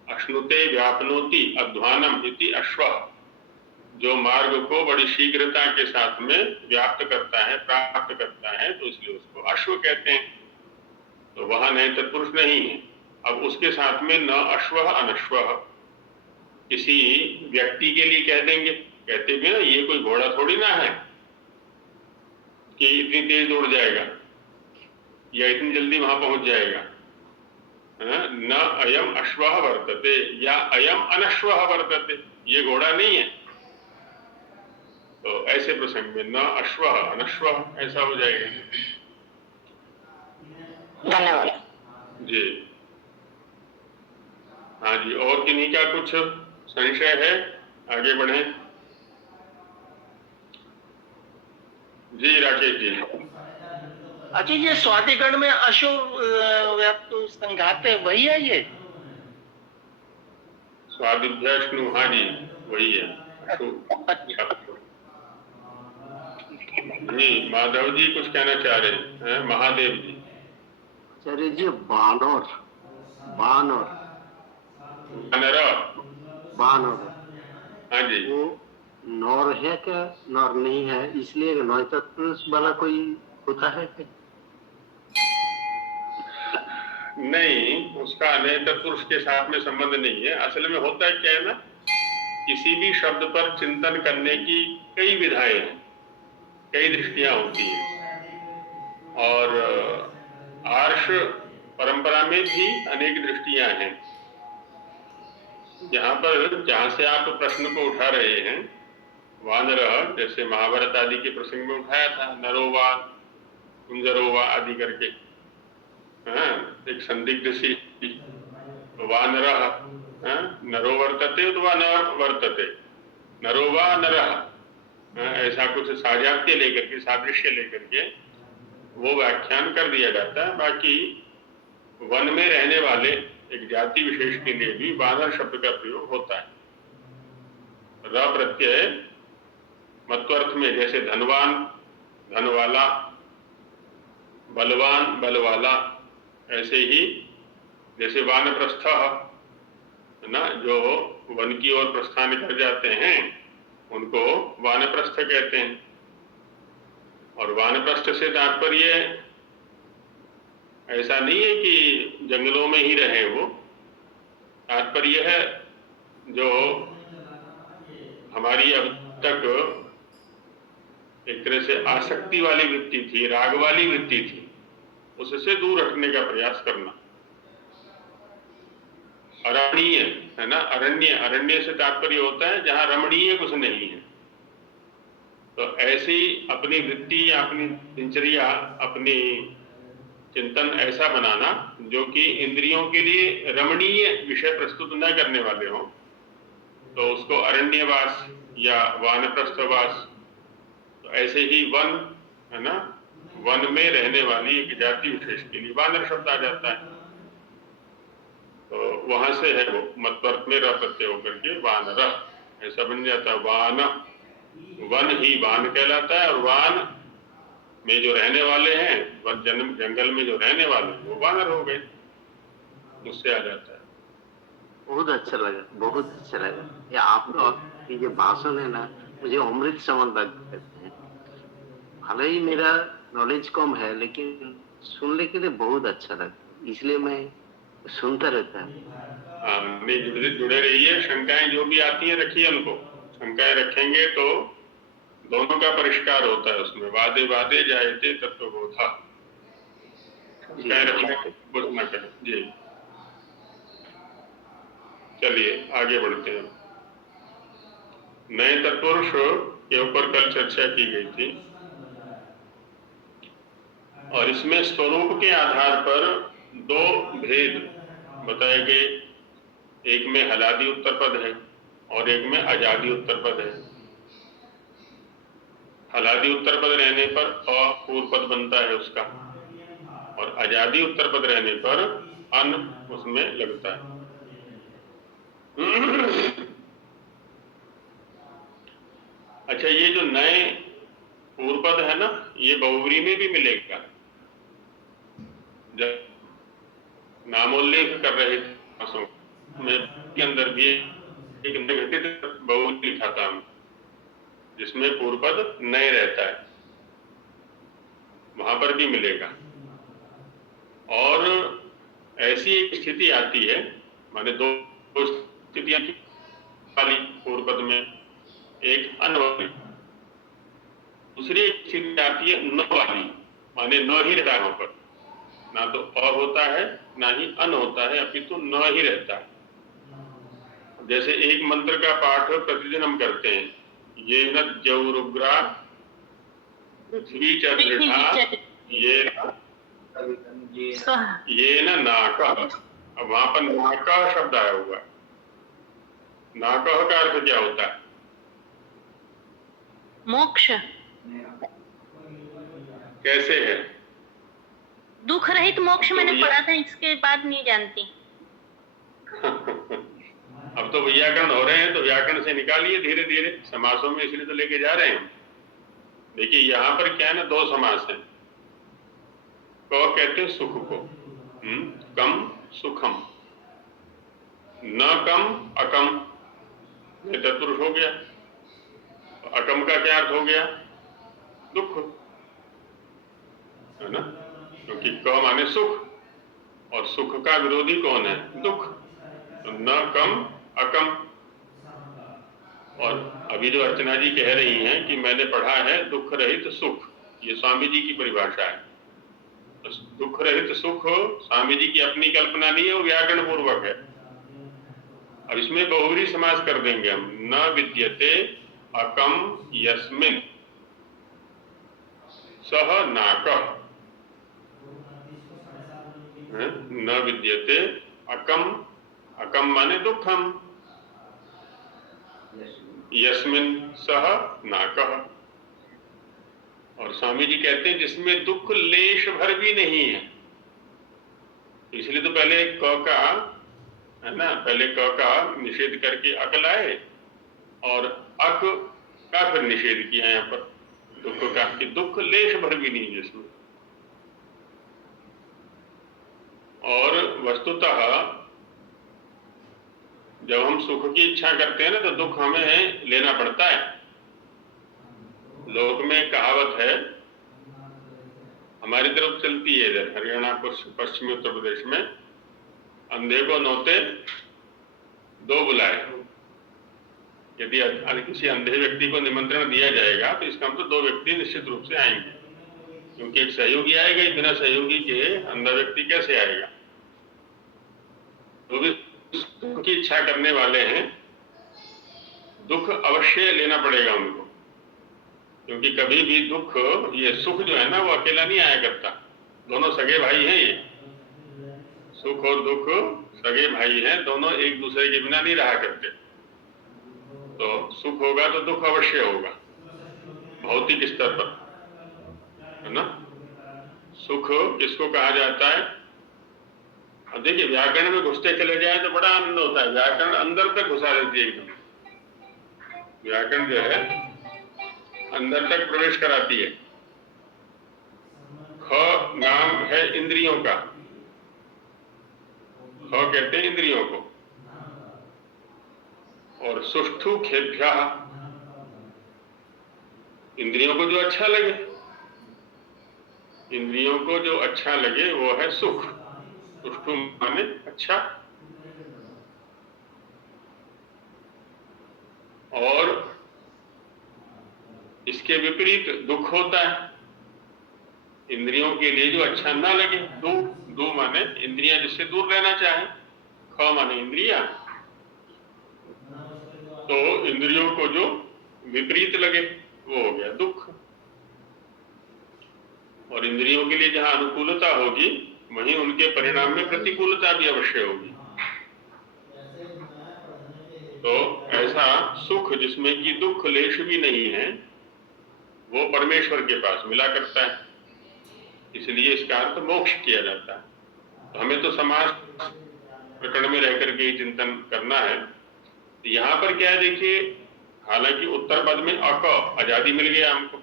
अश्नुते व्यापनोति अध्वानम इति अश्व, जो मार्ग को बड़ी शीघ्रता के साथ में व्याप्त करता है, प्राप्त करता है, तो इसलिए उसको अश्व कहते हैं। तो वहां नए तत्पुरुष नहीं है। अब उसके साथ में न अश्व अनश्व, किसी व्यक्ति के लिए कह देंगे, कहते भी ना, ये कोई घोड़ा थोड़ी ना है कि इतनी तेज दौड़ जाएगा या इतनी जल्दी वहां पहुंच जाएगा। न अयम अश्वः वर्तते या अयम अनश्वः वर्तते, ये घोड़ा नहीं है। तो ऐसे प्रसंग में न अश्वः अनश्वः ऐसा हो जाएगा। धन्यवाद जी। हाँ जी, और किन्हीं का कुछ संशय है? आगे बढ़े जी। राकेश जी। अच्छा, ये स्वादिगण में अशो व्याप्त संघात है, वही है ये? स्वादिभ्यष्णु, हाँ जी वही है। जी, माधव जी कुछ कहना चाह रहे हैं? महादेव जी। आचार्य जी बानर, बानर, वानर, बानर, हाँ जी, वो नर है क्या, नर नहीं है, इसलिए नर तत्पुरुष वाला कोई होता है क्या? नहीं, उसका नए तत्पुरुष के साथ में संबंध नहीं है। असल में होता है क्या है ना, किसी भी शब्द पर चिंतन करने की कई विधाएं हैं, कई दृष्टियां होती हैं, और आर्ष परंपरा में भी अनेक दृष्टियां हैं। यहाँ पर जहां से आप प्रश्न को उठा रहे हैं, वानर, जैसे महाभारत आदि के प्रसंग में उठाया था, नरोवा, कुंजरोवा आदि करके, हाँ, एक संदिग्ध सी वानर, नरो वर्तते अथवा न वर्तते, नरोवा नरः, ऐसा कुछ साजात्य लेकर के, सादृश्य लेकर के वो व्याख्यान कर दिया जाता है। बाकी वन में रहने वाले एक जाति विशेष के लिए भी वानर शब्द का प्रयोग होता है। र प्रत्यय मत्वर्थ में, जैसे धनवान, धनवाला, बलवान, बलवाला, ऐसे ही जैसे वानप्रस्थ है ना, जो वन की ओर प्रस्थान कर जाते हैं उनको वानप्रस्थ कहते हैं। और वानप्रस्थ से तात्पर्य ऐसा नहीं है कि जंगलों में ही रहे, वो तात्पर्य है जो हमारी अब तक एक तरह से आसक्ति वाली वृत्ति थी, राग वाली वृत्ति थी, उससे दूर रखने का प्रयास करना। अरण्य है ना, अरण्य, अरण्य से तात्पर्य होता है जहां रमणीय कुछ नहीं है। तो ऐसी अपनी वृत्ति या अपनी दिनचर्या, अपनी चिंतन ऐसा बनाना जो कि इंद्रियों के लिए रमणीय विषय प्रस्तुत न करने वाले हों, तो उसको अरण्यवास या वानप्रस्थवास। तो ऐसे ही वन है ना, वन में रहने वाली एक जाति विशेष के लिए वानर शब्द आ जाता है। तो वहां से है वो मत्वर्थ में र प्रत्यय होकर के वानर ऐसा बन जाता है। वान, वन ही वान कहलाता है, और वान में जो रहने वाले हैं, वन जंगल में जो रहने वाले हैं, वो वानर हो गए, उससे आ जाता है। बहुत अच्छा लगा, बहुत अच्छा लगा। ये आपका ये भाषण है ना, मुझे अमृत समान लगते हैं। भले ही मेरा नॉलेज कम है, लेकिन सुनने के लिए बहुत अच्छा लगा, इसलिए मैं सुनता रहता है। जुड़े रहिए। शंकाएं जो भी आती हैं रखिए उनको, शंकाएं रखेंगे तो दोनों का परिष्कार होता है उसमें। वादे वादे जायते तत्वबोधा, शंकाएं रखने कुछ न करें जी। चलिए आगे बढ़ते हैं। नए तत्पुरुष के ऊपर कल चर्चा की गई थी, और इसमें स्वरूप के आधार पर दो भेद बताए गए। एक में हलादि उत्तर पद है और एक में अजादि उत्तर पद है। हलादि उत्तर पद रहने पर अ पूर्व पद बनता है उसका, और अजादि उत्तर पद रहने पर अन उसमें लगता है। अच्छा, ये जो नए पूर्व पद है ना, ये बहुव्रीहि में भी मिलेगा। जब नामोल्लेख कर रहे थे में के अंदर भी एक घटित बहुव्रीहि लिखा था, जिसमें पूर्व पद नए रहता है, वहां पर भी मिलेगा। और ऐसी एक स्थिति आती है, माने दो स्थितियां वाली पूर्व पद में, एक अन वाली, दूसरी एक स्थिति आती है न वाली, माने न ही रहता है वहां पर, ना तो अ होता है ना ही अन होता है, अपितु न ही रहता है। जैसे एक मंत्र का पाठ प्रतिदिन हम करते हैं, ये न जौरुग्रा पृथ्वी चदृढ़ा ये न नाक। अब वहां पर नाक शब्द आया हुआ है। नाक का अर्थ क्या होता है? मोक्ष। कैसे है? दुख रहित मोक्ष मैंने पढ़ा था, इसके बाद नहीं जानती। अब तो व्याकरण हो रहे हैं, तो व्याकरण से निकालिए धीरे धीरे, समासों में इसलिए तो लेके जा रहे हैं। देखिए यहाँ पर क्या है ना, दो समास हैं। को कहते हैं सुख को, कम सुखम, न कम अकम, ये तत्पुरुष हो गया। अकम का क्या अर्थ हो गया? दुख, है ना, क्योंकि क माने सुख और सुख का विरोधी कौन है? दुख। तो न कम अकम। और अभी जो अर्चना जी कह रही हैं कि मैंने पढ़ा है दुख रहित सुख, ये स्वामी जी की परिभाषा है। तो दुख रहित सुख स्वामी जी की अपनी कल्पना नहीं है, वो व्याकरण पूर्वक है। अब इसमें बहुव्रीहि समास कर देंगे हम। न विद्यते अकम यस्मिन सह नाकः, न विद्यते अकम, अकम माने दुखम, यस्मिन सह नाकः। और स्वामी जी कहते हैं जिसमें दुख लेश भर भी नहीं है। इसलिए तो पहले क का, है ना, पहले क का निषेध करके अक लाए और अक का फिर निषेध किया यहाँ पर दुख का, कि दुख लेश भर भी नहीं जिसमें। और वस्तुतः जब हम सुख की इच्छा करते हैं ना तो दुख हमें लेना पड़ता है। लोक में कहावत है, हमारी तरफ चलती है इधर हरियाणा पश्चिमी उत्तर प्रदेश में, अंधे को नौते दो बुलाए। यदि किसी अंधे व्यक्ति को निमंत्रण दिया जाएगा तो इसका मतलब दो व्यक्ति निश्चित रूप से आएंगे, क्योंकि एक सहयोगी आएगा ही, बिना सहयोगी के अंधा व्यक्ति कैसे आएगा। तो भी सुख की इच्छा करने वाले हैं, दुख अवश्य लेना पड़ेगा उनको, क्योंकि कभी भी दुख, ये सुख जो है ना वो अकेला नहीं आया करता, दोनों सगे भाई हैं। ये सुख और दुख सगे भाई हैं, दोनों एक दूसरे के बिना नहीं रहा करते। तो सुख होगा तो दुख अवश्य होगा, भौतिक स्तर पर, है ना। सुख किसको कहा जाता है? अब देखिए व्याकरण में घुसते चले जाए तो बड़ा आनंद होता है। व्याकरण अंदर तक घुसा देती है एकदम। व्याकरण जो है अंदर तक प्रवेश कराती है। ख नाम है इंद्रियों का, ख कहते हैं इंद्रियों को, और सुष्ठु खेभ्यः, इंद्रियों को जो अच्छा लगे, इंद्रियों को जो अच्छा लगे वो है सुख। सुष्ठु माने अच्छा। और इसके विपरीत दुख होता है, इंद्रियों के लिए जो अच्छा ना लगे। दू, दू माने इंद्रियां जिससे दूर रहना चाहे, ख माने इंद्रिया, तो इंद्रियों को जो विपरीत लगे वो हो गया दुख। और इंद्रियों के लिए जहां अनुकूलता होगी वहीं उनके परिणाम में प्रतिकूलता भी अवश्य होगी। तो ऐसा सुख जिसमें कि दुख लेश भी नहीं है वो परमेश्वर के पास मिला करता है, इसलिए इसका अर्थ मोक्ष किया जाता है। तो हमें तो समाज प्रकरण में रह करके चिंतन करना है। यहाँ पर क्या है देखिए, हालांकि उत्तर पद में अक आजादी मिल गया हमको,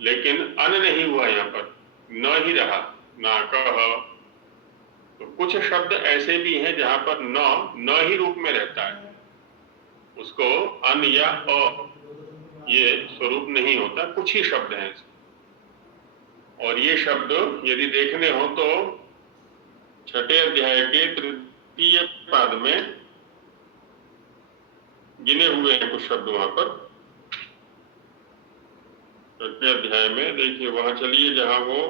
लेकिन अन नहीं हुआ, यहाँ पर न ही रहा, ना कह। तो कुछ शब्द ऐसे भी हैं जहां पर न ही रूप में रहता है, उसको अन या अ ये स्वरूप नहीं होता। कुछ ही शब्द हैं, और ये शब्द यदि देखने हो तो छठे अध्याय के तृतीय पाद में गिने हुए हैं कुछ शब्द वहां पर। छठे अध्याय में देखिए, वहां चलिए जहां वो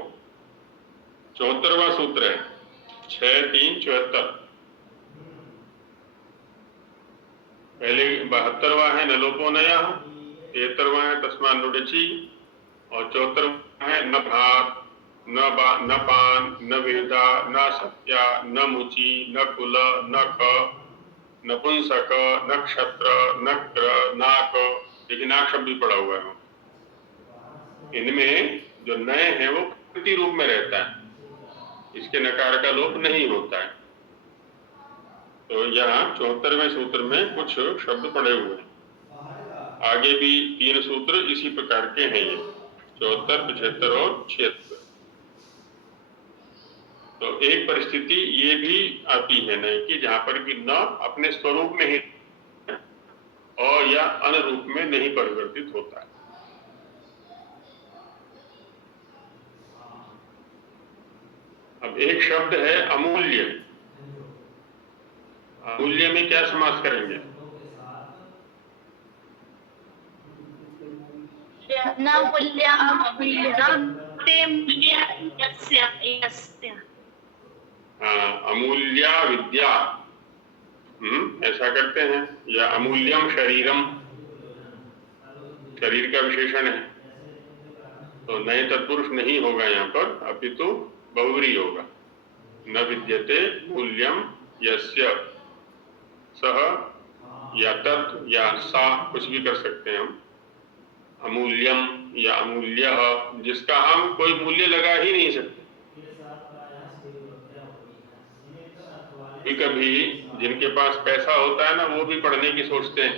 74वां सूत्र है, 6-3-74। पहले 72वां है नलोपो नया, 73वां है तस्मान् नुडचि, और 74वां है न भात न पान न वेदा न सत्या न मुचि न कुल न ख न पुंसक न क्षत्र न क्र नाक। देखिए नाक शब्द भी पड़ा हुआ है। इनमें जो नए हैं वो कृति रूप में रहता है, इसके नकार का लोप नहीं होता है। तो यहाँ 74वें सूत्र में कुछ शब्द पड़े हुए हैं। आगे भी 3 सूत्र इसी प्रकार के हैं, ये 74, 75 और 76। तो एक परिस्थिति ये भी आती है न कि जहां पर कि न अपने स्वरूप में ही और या अनुरूप में नहीं परिवर्तित होता है। अब एक शब्द है अमूल्य। अमूल्य में क्या समास करेंगे? न मूल्यम् अमूल्यं ते मूल्यं यस्य। हाँ, अमूल्या विद्या, ऐसा करते हैं। या अमूल्यम शरीरम, शरीर का विशेषण है। तो नए तत्पुरुष नहीं होगा यहाँ पर, अपितु बहुव्रीहि होगा। न विद्यते मूल्यम यस्य, सह या तत् या सा, कुछ भी कर सकते हैं हम। अमूल्यम या अमूल्य, जिसका हम कोई मूल्य लगा ही नहीं सकते। कभी जिनके पास पैसा होता है ना, वो भी पढ़ने की सोचते हैं,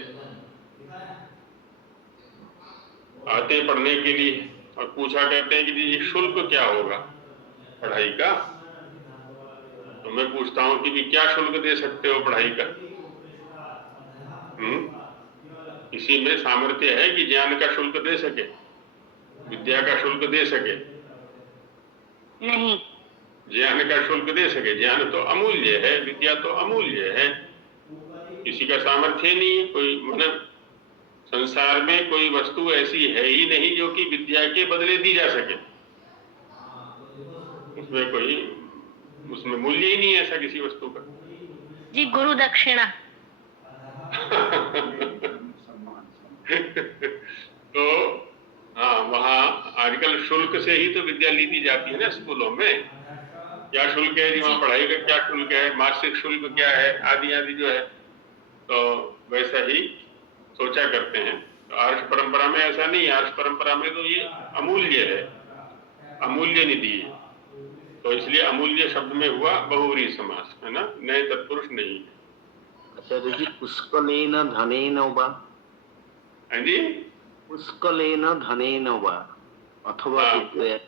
आते हैं पढ़ने के लिए और पूछा करते हैं कि जी ये शुल्क क्या होगा पढ़ाई का। तो मैं पूछता हूं कि भी क्या शुल्क दे सकते हो पढ़ाई का? किसी में सामर्थ्य है कि ज्ञान का शुल्क दे सके, विद्या का शुल्क दे सके? नहीं। ज्ञान का शुल्क दे सके? ज्ञान तो अमूल्य है, विद्या तो अमूल्य है। किसी का सामर्थ्य नहीं है। कोई मतलब संसार में कोई वस्तु ऐसी है ही नहीं जो कि विद्या के बदले दी जा सके। उसमें मूल्य ही नहीं है ऐसा किसी वस्तु का। जी, गुरु दक्षिणा। तो हाँ, वहाँ आजकल शुल्क से ही तो विद्या ली दी जाती है ना स्कूलों में। क्या शुल्क है जी, वहाँ पढ़ाई का क्या शुल्क है, मासिक शुल्क क्या है, आदि आदि जो है। तो वैसा ही सोचा करते हैं। तो आर्ष परंपरा में ऐसा नहीं है। आर्ष परंपरा में तो ये अमूल्य है, अमूल्य निधि है। तो इसलिए अमूल्य शब्द में हुआ बहुव्रीहि समास, है ना, नए तत्पुरुष नहीं है। आचार्य जी, पुष्कलेन धनेन वा, हाँ जी, पुष्कलेन धनेन वा अथवा विद्या।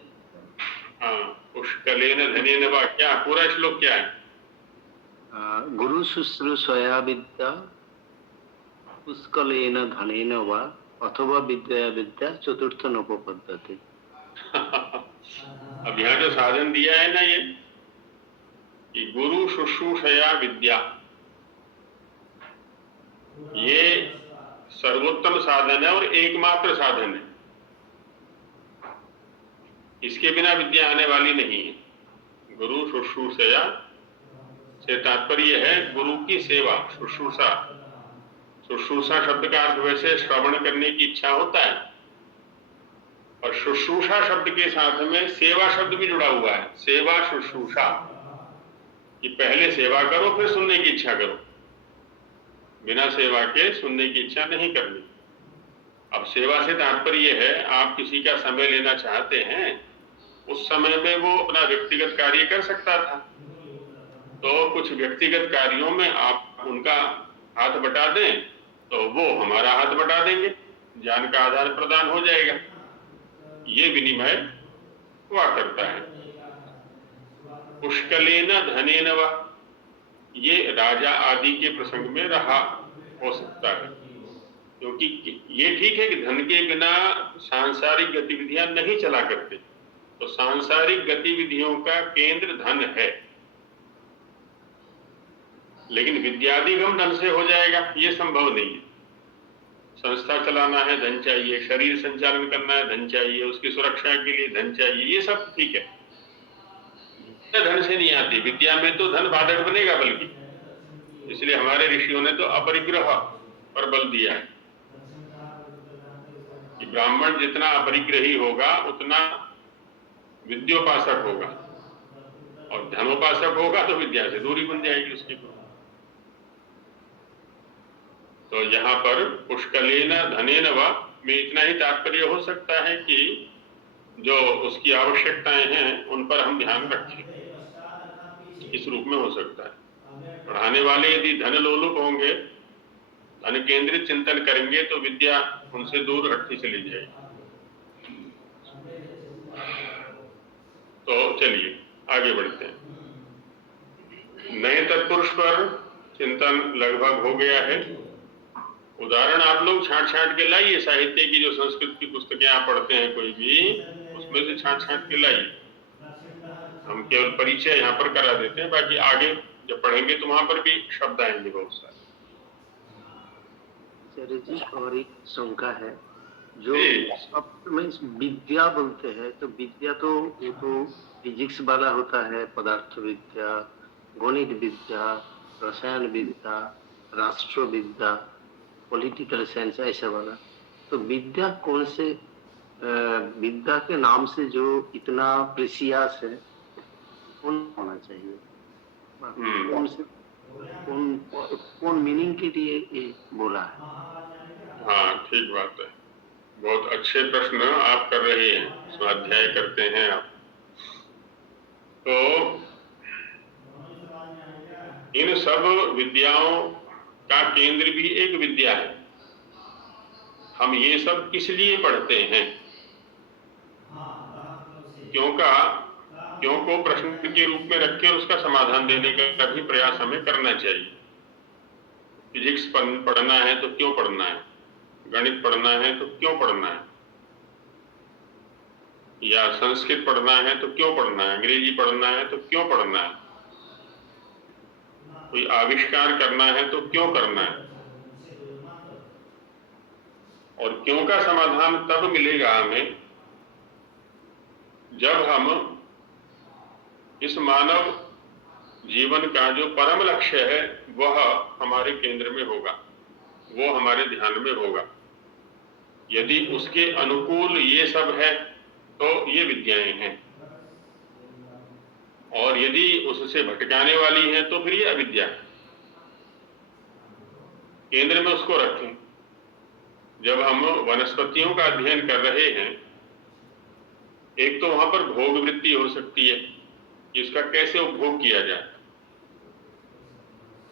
हाँ, पुष्कलेन धनेन वा, क्या पूरा श्लोक क्या है? गुरु शुश्रूषया विद्या पुष्कलेन धनेन वा अथवा विद्या विद्या चतुर्थ नोपपद्यते। अब यहाँ जो साधन दिया है ना ये, कि गुरु शुश्रूषया विद्या, ये सर्वोत्तम साधन है और एकमात्र साधन है। इसके बिना विद्या आने वाली नहीं है। गुरु शुश्रूषया से तात्पर्य है गुरु की सेवा, शुश्रूषा। शुश्रूषा शब्द का अर्थ वैसे श्रवण करने की इच्छा होता है, और शुश्रूषा शब्द के साथ में सेवा शब्द भी जुड़ा हुआ है। सेवा शुश्रूषा, कि पहले सेवा करो फिर सुनने की इच्छा करो। बिना सेवा के सुनने की इच्छा नहीं करनी। अब सेवा से तात्पर्य है आप किसी का समय लेना चाहते हैं, उस समय में वो अपना व्यक्तिगत कार्य कर सकता था, तो कुछ व्यक्तिगत कार्यों में आप उनका हाथ बटा दें तो वो हमारा हाथ बटा देंगे, ज्ञान का आदान प्रदान हो जाएगा। ये विनिमय हुआ करता है। पुष्कलेन धनेन वा, ये राजा आदि के प्रसंग में रहा हो सकता है, क्योंकि ये ठीक है कि धन के बिना सांसारिक गतिविधियां नहीं चला करते। तो सांसारिक गतिविधियों का केंद्र धन है, लेकिन विद्यादिगम धन से हो जाएगा ये संभव नहीं है। संस्था चलाना है धन चाहिए, शरीर संचालन करना है धन चाहिए, उसकी सुरक्षा के लिए धन चाहिए, ये सब ठीक है, धन से नहीं आती। विद्या में तो धन बाधक बनेगा, बल्कि इसलिए हमारे ऋषियों ने तो अपरिग्रह पर बल दिया है कि ब्राह्मण जितना अपरिग्रही होगा उतना विद्योपासक होगा, और धनोपासक होगा तो विद्या से दूरी बन जाएगी उसकी। तो यहाँ पर पुष्कलेन धनेन वा में इतना ही तात्पर्य हो सकता है कि जो उसकी आवश्यकताएं हैं उन पर हम ध्यान रखें, इस रूप में हो सकता है। पढ़ाने वाले यदि धन लोलुप होंगे, धन केंद्रित चिंतन करेंगे, तो विद्या उनसे दूर हटती चली जाएगी। तो चलिए आगे बढ़ते हैं। नए तत्पुरुष पर चिंतन लगभग हो गया है। उदाहरण आप लोग छांट छांट के लाइए, साहित्य की जो संस्कृत की पुस्तकें आप पढ़ते हैं कोई भी, उसमें से छांट छांट के लाइए। हम केवल परिचय यहाँ पर करा देते हैं, बाकी आगे जब पढ़ेंगे तो वहां पर भी शब्द आएंगे बहुत सारे। आचार्य जी, और एक शंका है, जो शब्द में विद्या बोलते हैं, तो विद्या तो वो तो फिजिक्स वाला होता है, पदार्थ विद्या, गणित विद्या, रसायन विद्या, राष्ट्र विद्या, पॉलिटिकल साइंस, ऐसा वाला। तो विद्या कौन से विद्या के नाम से जो इतना प्रेसियस है, कौन होना चाहिए? कौन से कौन मीनिंग के लिए ये बोला है? हाँ, ठीक बात है। बहुत अच्छे प्रश्न आप कर रहे हैं, स्वाध्याय करते हैं आप। तो इन सब विद्याओं का केंद्र भी एक विद्या है। हम ये सब किस लिए पढ़ते हैं? क्यों को प्रश्न के रूप में रख के उसका समाधान देने का भी प्रयास हमें करना चाहिए। फिजिक्स पढ़ना है तो क्यों पढ़ना है, गणित पढ़ना है तो क्यों पढ़ना है, या संस्कृत पढ़ना है तो क्यों पढ़ना है, अंग्रेजी पढ़ना है तो क्यों पढ़ना है, कोई आविष्कार करना है तो क्यों करना है। और क्यों का समाधान तब मिलेगा हमें जब हम इस मानव जीवन का जो परम लक्ष्य है वह हमारे केंद्र में होगा, वो हमारे ध्यान में होगा। यदि उसके अनुकूल ये सब है तो ये विद्याएं हैं, और यदि उससे भटकाने वाली है तो फिर ये अविद्या है। केंद्र में उसको रखें। जब हम वनस्पतियों का अध्ययन कर रहे हैं, एक तो वहां पर भोग वृत्ति हो सकती है, इसका कैसे उपभोग किया जाए।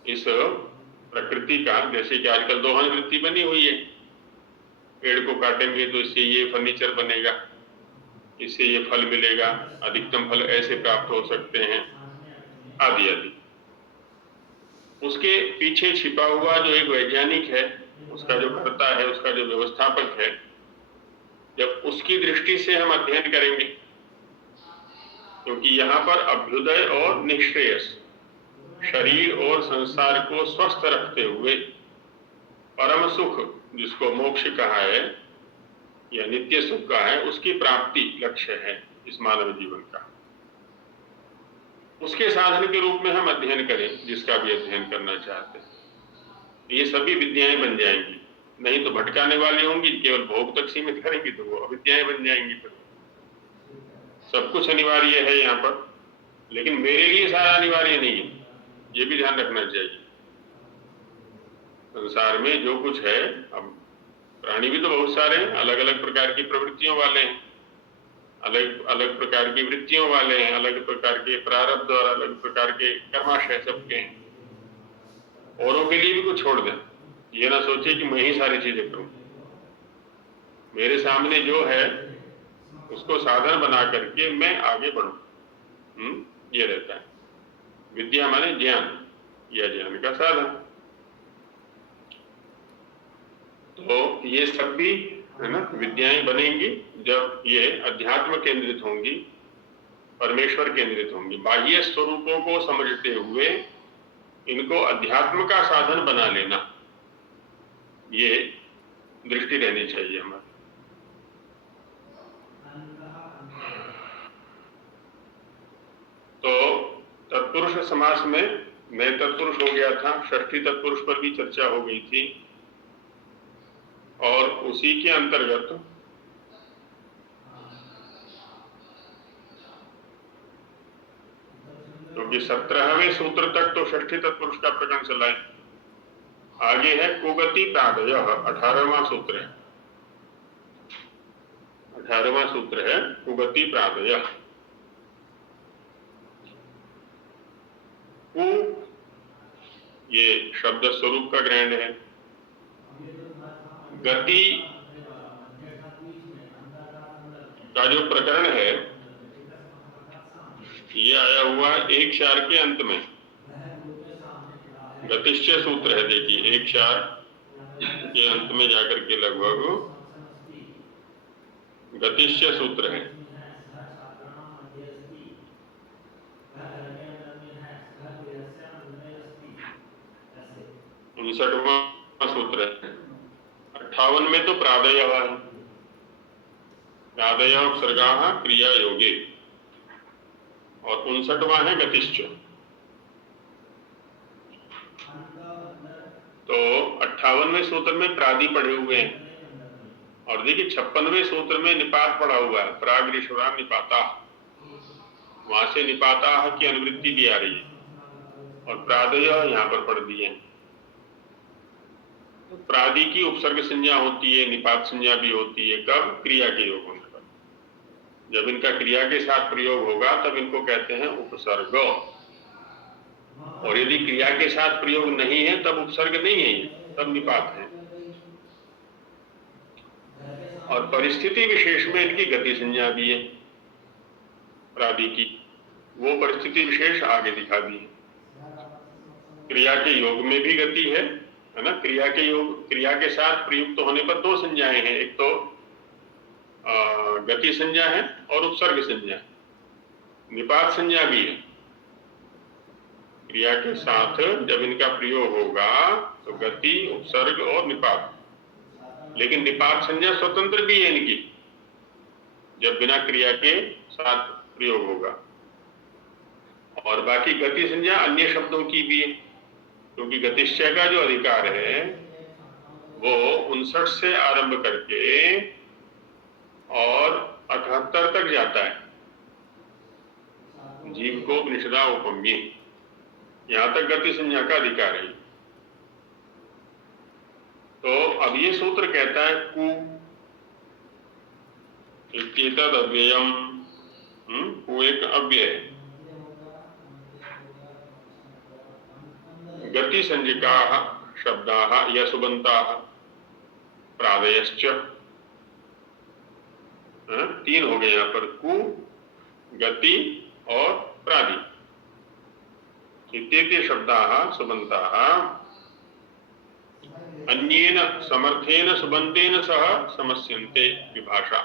इस प्रकृति का, जैसे कि आजकल दोहन वृत्ति बनी हुई है, पेड़ को काटेंगे तो इससे ये फर्नीचर बनेगा, इससे ये फल मिलेगा, अधिकतम फल ऐसे प्राप्त हो सकते हैं, आदि आदि। उसके पीछे छिपा हुआ जो एक वैज्ञानिक है, उसका जो कर्ता है, उसका जो व्यवस्थापक है, जब उसकी दृष्टि से हम अध्ययन करेंगे, क्योंकि यहाँ पर अभ्युदय और निःश्रेयस, शरीर और संसार को स्वस्थ रखते हुए परम सुख, जिसको मोक्ष कहा है या नित्य सुख कहा है, उसकी प्राप्ति लक्ष्य है इस मानव जीवन का। उसके साधन के रूप में हम अध्ययन करें, जिसका भी अध्ययन करना चाहते हैं। ये सभी विद्याएं बन जाएंगी, नहीं तो भटकाने वाली होंगी, केवल भोग तक सीमित करेंगी तो वो अविद्याएं बन जाएंगी। फिर सब कुछ अनिवार्य है यहाँ पर, लेकिन मेरे लिए सारा अनिवार्य नहीं है, ये भी ध्यान रखना चाहिए। संसार में जो कुछ है, अब प्राणी भी तो बहुत सारे हैं, अलग अलग प्रकार की प्रवृत्तियों वाले हैं, अलग अलग प्रकार की वृत्तियों वाले हैं, अलग प्रकार के प्रारब्ध और अलग प्रकार के कर्माशय सबके हैं। औरों के लिए भी कुछ छोड़ दें, ये ना सोचे कि मैं ही सारी चीजें करूं। मेरे सामने जो है उसको साधन बना करके मैं आगे बढ़ूं, ये रहता है। विद्या माने ज्ञान, या ज्ञान का साधन। तो ये सब भी है ना विद्याएं बनेंगी जब ये अध्यात्म केंद्रित होंगी, परमेश्वर केंद्रित होंगी। बाह्य स्वरूपों को समझते हुए इनको अध्यात्म का साधन बना लेना, ये दृष्टि रहनी चाहिए हमारी। तो तत्पुरुष समास में मैं तत्पुरुष हो गया था, षष्ठी तत्पुरुष पर भी चर्चा हो गई थी, और उसी के अंतर्गत क्योंकि 17वें सूत्र तक तो षष्ठी तत्पुरुष का प्रकरण चला है, आगे है कुगति प्रादय, 18वां सूत्र है। 18वां सूत्र है कुगति प्रादय। कु ये शब्द स्वरूप का ग्रहण है, गति का जो प्रकरण है ये आया हुआ एक चार के अंत में। गतिश्च सूत्र है, देखिए 1-4 के अंत में जाकर के लगभग गतिश्च सूत्र है। उनसठवां सूत्र है। 58 में तो प्रादय है, प्रादय उपसर्गाः क्रिया योगे, और 59वां है गतिश्च। तो 58वें सूत्र में प्रादि पढ़े हुए हैं, और देखिए 56वें सूत्र में निपात पढ़ा हुआ है, प्राग्रीश्वरा निपाता, वहां से निपाता की अनुवृत्ति भी आ रही है, और प्रादय यहाँ पर पढ़ दिए हैं। प्रादि की उपसर्ग संज्ञा होती है, निपात संज्ञा भी होती है, कब? क्रिया के योग होने पर। जब इनका क्रिया के साथ प्रयोग होगा तब इनको कहते हैं उपसर्ग, और यदि क्रिया के साथ प्रयोग नहीं है तब उपसर्ग नहीं है, तब निपात है। और परिस्थिति विशेष में इनकी गति संज्ञा भी है प्रादि की, वो परिस्थिति विशेष आगे दिखा दी है। क्रिया के योग में भी गति है ना? क्रिया के योग, क्रिया के साथ प्रयुक्त होने पर दो संज्ञाएं हैं, एक तो गति संज्ञा है और उपसर्ग संज्ञा है, निपात संज्ञा भी है। क्रिया के साथ जब इनका प्रयोग होगा तो गति, उपसर्ग और निपात, लेकिन निपात संज्ञा स्वतंत्र भी है इनकी जब बिना क्रिया के साथ प्रयोग होगा, और बाकी गति संज्ञा अन्य शब्दों की भी है, क्योंकि गतिश्चय का जो अधिकार है वो 59 से आरंभ करके और 78 तक जाता है, जीव को उपनिषदा उपम्य, यहां तक गति संज्ञा का अधिकार है। तो अब ये सूत्र कहता है कु इत्येतद् अव्ययम्, कु एक अव्यय है। गति संज्ञकाः शब्दाः या सुबन्ताः प्रादयश्च, 3 हो गए यहाँ पर, कु, गति और प्रादि। इत्येते शब्दाः सुबन्ताः अन्येन समर्थेन सुबन्तेन सह समस्यन्ते विभाषा,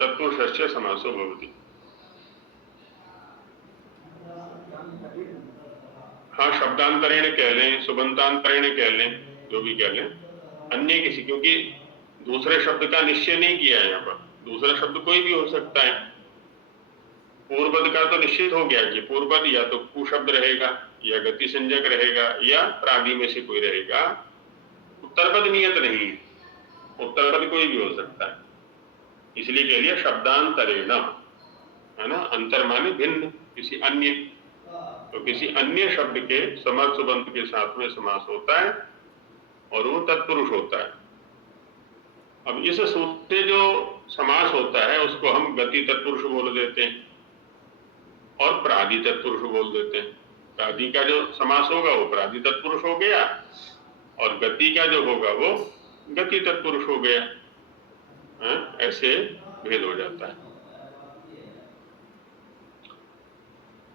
तत्पुरुषस्य समासो भवति। हाँ, शब्दांतरेण कह लें, सुबंतांतरेण कह लें, जो भी कह लें, अन्य किसी, क्योंकि दूसरे शब्द का निश्चय नहीं किया है यहाँ पर, दूसरा शब्द कोई भी हो सकता है। पूर्वपद का तो निश्चित हो गया कि पूर्वपद या तो कु शब्द रहेगा या गति संज्ञक रहेगा या प्रादि में से कोई रहेगा। उत्तरपद नियत नहीं है, उत्तरपद कोई भी हो सकता है, इसलिए कह लिया शब्दांतरेण, है ना? अंतर माने भिन्न, किसी अन्य, तो किसी अन्य शब्द के समर्थ सुबंत के साथ में समास होता है और वो तत्पुरुष होता है। अब इस सूत्र से जो समास होता है उसको हम गति तत्पुरुष बोल देते हैं और प्रादि तत्पुरुष बोल देते हैं। प्रादि का जो समास होगा वो प्रादि तत्पुरुष हो गया, और गति का जो होगा वो गति तत्पुरुष हो गया, ऐसे भेद हो जाता है।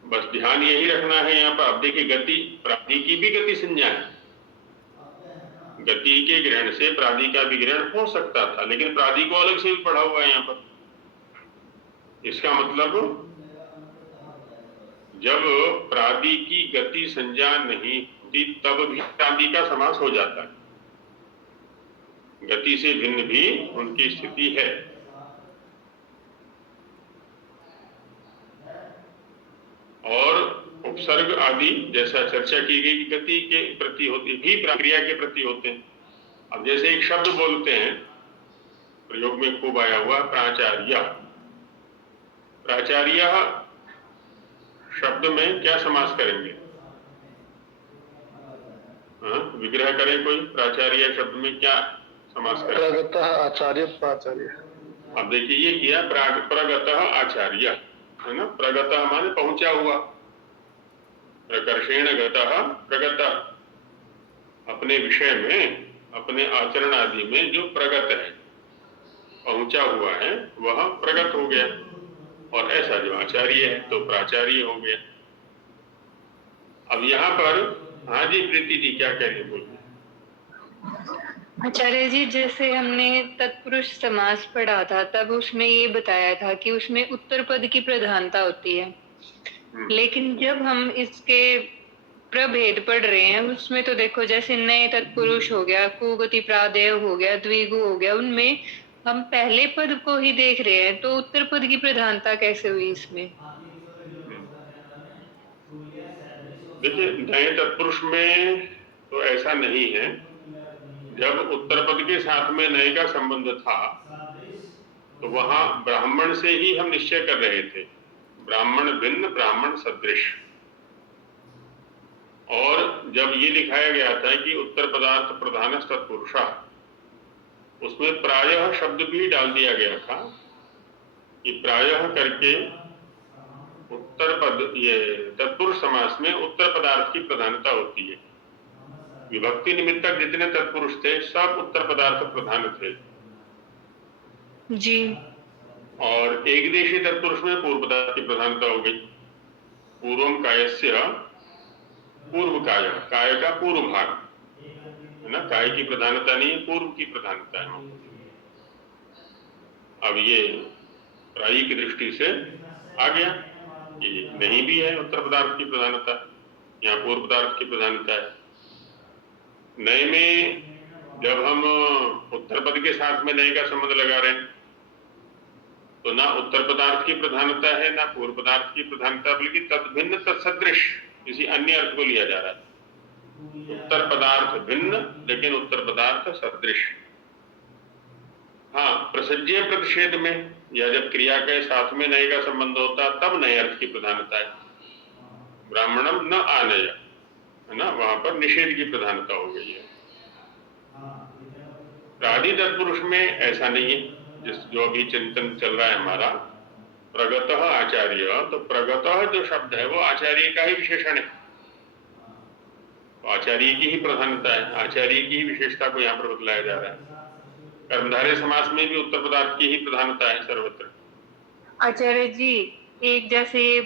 बस ध्यान यही रखना है यहाँ पर। अब देखिए, गति, प्रादि की भी गति संज्ञा है, गति के ग्रहण से प्रादि का भी ग्रहण हो सकता था, लेकिन प्रादि को अलग से भी पढ़ा हुआ है यहाँ पर। इसका मतलब जब प्रादि की गति संज्ञा नहीं होती तब भी प्रादि का समास हो जाता है, गति से भिन्न भी उनकी स्थिति है। और उपसर्ग आदि जैसा चर्चा की गई कि गति के प्रति होती भी, क्रिया के प्रति होते हैं। अब जैसे एक शब्द बोलते हैं, प्रयोग में खूब आया हुआ प्राचार्य, प्राचार्य शब्द में क्या समास करेंगे? विग्रह करें कोई, प्राचार्य शब्द में क्या समास करें? प्रगतः आचार्य प्राचार्य। अब देखिए ये किया प्रगतः आचार्य, है ना? प्रगतः माने पहुंचा हुआ, प्रकर्षेण गतः प्रगतः, अपने विषय में, अपने आचरण आदि में जो प्रगत है, पहुंचा हुआ है, वह प्रगत हो गया। और ऐसा जो आचार्य है तो प्राचार्य हो गया। अब यहाँ पर हाँ जी प्रीति जी, क्या कह रही है, बोलिए। आचार्य जी, जैसे हमने तत्पुरुष समास पढ़ा था तब उसमें ये बताया था कि उसमें उत्तर पद की प्रधानता होती है, लेकिन जब हम इसके प्रभेद पढ़ रहे हैं उसमें तो देखो, जैसे नए तत्पुरुष हो गया, कुगति प्रादेय हो गया, द्विगु हो गया, उनमें हम पहले पद को ही देख रहे हैं, तो उत्तर पद की प्रधानता कैसे हुई इसमें? देखिए नए तत्पुरुष में तो ऐसा नहीं है। जब उत्तर पद के साथ में नए का संबंध था तो वहां ब्राह्मण से ही हम निश्चय कर रहे थे, ब्राह्मण भिन्न ब्राह्मण सदृश। और जब ये दिखाया गया था कि उत्तर पदार्थ प्रधान तत्पुरुषा, उसमें प्रायः शब्द भी डाल दिया गया था कि प्रायः करके उत्तर पद, ये तत्पुरुष समास में उत्तर पदार्थ की प्रधानता होती है। विभक्ति निमित्तक जितने तत्पुरुष थे सब उत्तर पदार्थ प्रधान थे जी। और एक देशी तत्पुरुष में पूर्व पदार्थ की प्रधानता हो गई। पूर्वम कायस्य, पूर्व काय, काय का पूर्व भाग है ना, काय की प्रधानता नहीं है, पूर्व की प्रधानता है। अब ये प्रायिक दृष्टि से आ गया कि नहीं भी है उत्तर पदार्थ की प्रधानता, यहाँ पूर्व पदार्थ की प्रधानता है। नए में जब हम उत्तर पद के साथ में नए का संबंध लगा रहे हैं तो ना उत्तर पदार्थ की प्रधानता है ना पूर्व पदार्थ की प्रधानता, बल्कि तद्भिन्न तत्सदृश किसी अन्य अर्थ को लिया जा रहा है। उत्तर पदार्थ भिन्न लेकिन उत्तर पदार्थ सदृश। हाँ, प्रसज्य प्रतिषेध में या जब क्रिया के साथ में नए का संबंध होता तब नए अर्थ की प्रधानता है। ब्राह्मणम न आनय है ना, वहां पर निषेध की प्रधानता हो गई है। प्रादि तत्पुरुष में ऐसा नहीं है। जिस जो अभी चिंतन चल रहा है हमारा प्रगतः आचार्य, तो प्रगतः जो शब्द है वो आचार्य का ही विशेषण है, तो आचार्य की ही प्रधानता है, आचार्य की ही विशेषता को यहाँ पर बतलाया जा रहा है। कर्मधारय समास में भी उत्तर पदार्थ की ही प्रधानता है सर्वत्र। आचार्य जी, एक जैसे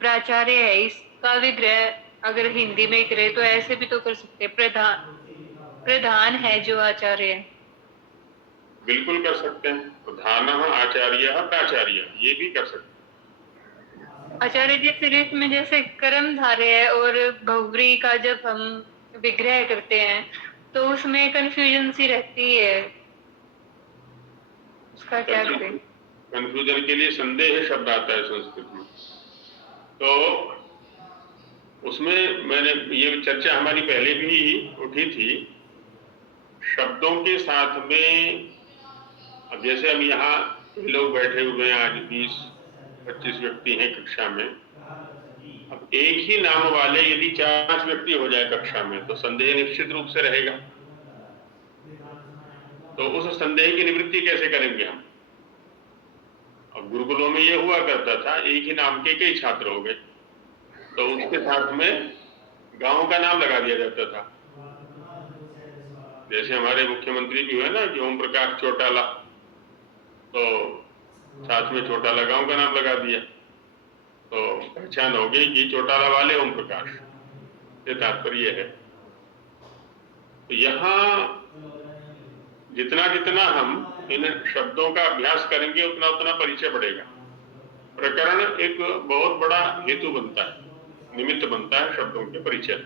प्राचार्य है, इसका विग्रह अगर हिंदी में करे तो ऐसे भी तो कर सकते, प्रधान है जो आचार्य है। बिल्कुल कर सकते हैं, प्रधान आचार्य प्राचार्य, ये भी कर सकते हैं। आचार्य जी, फिर इसमें जैसे कर्मधारय है और बहुव्रीहि का जब हम विग्रह करते हैं तो उसमें कंफ्यूजन सी रहती है, उसका क्या करें? कंफ्यूजन के लिए संदेह शब्द आता है संस्कृत में, तो उसमें मैंने ये चर्चा हमारी पहले भी उठी थी। शब्दों के साथ में अब जैसे हम यहाँ लोग बैठे हुए हैं, आज 20-25 व्यक्ति हैं कक्षा में। अब एक ही नाम वाले यदि 4 व्यक्ति हो जाए कक्षा में तो संदेह निश्चित रूप से रहेगा। तो उस संदेह की निवृत्ति कैसे करेंगे हम? अब गुरुकुलों में ये हुआ करता था, एक ही नाम के कई छात्र हो गए तो उसके साथ में गांव का नाम लगा दिया जाता था। जैसे हमारे मुख्यमंत्री भी हुए ना कि ओम प्रकाश चौटाला, तो साथ में चौटाला गांव का नाम लगा दिया तो पहचान हो गई कि चौटाला वाले ओम प्रकाश, ये तात्पर्य है। तो यहाँ जितना जितना हम इन शब्दों का अभ्यास करेंगे उतना उतना परिचय बढ़ेगा। प्रकरण एक बहुत बड़ा हेतु बनता है, निमित्त बनता है शब्दों के परिचय।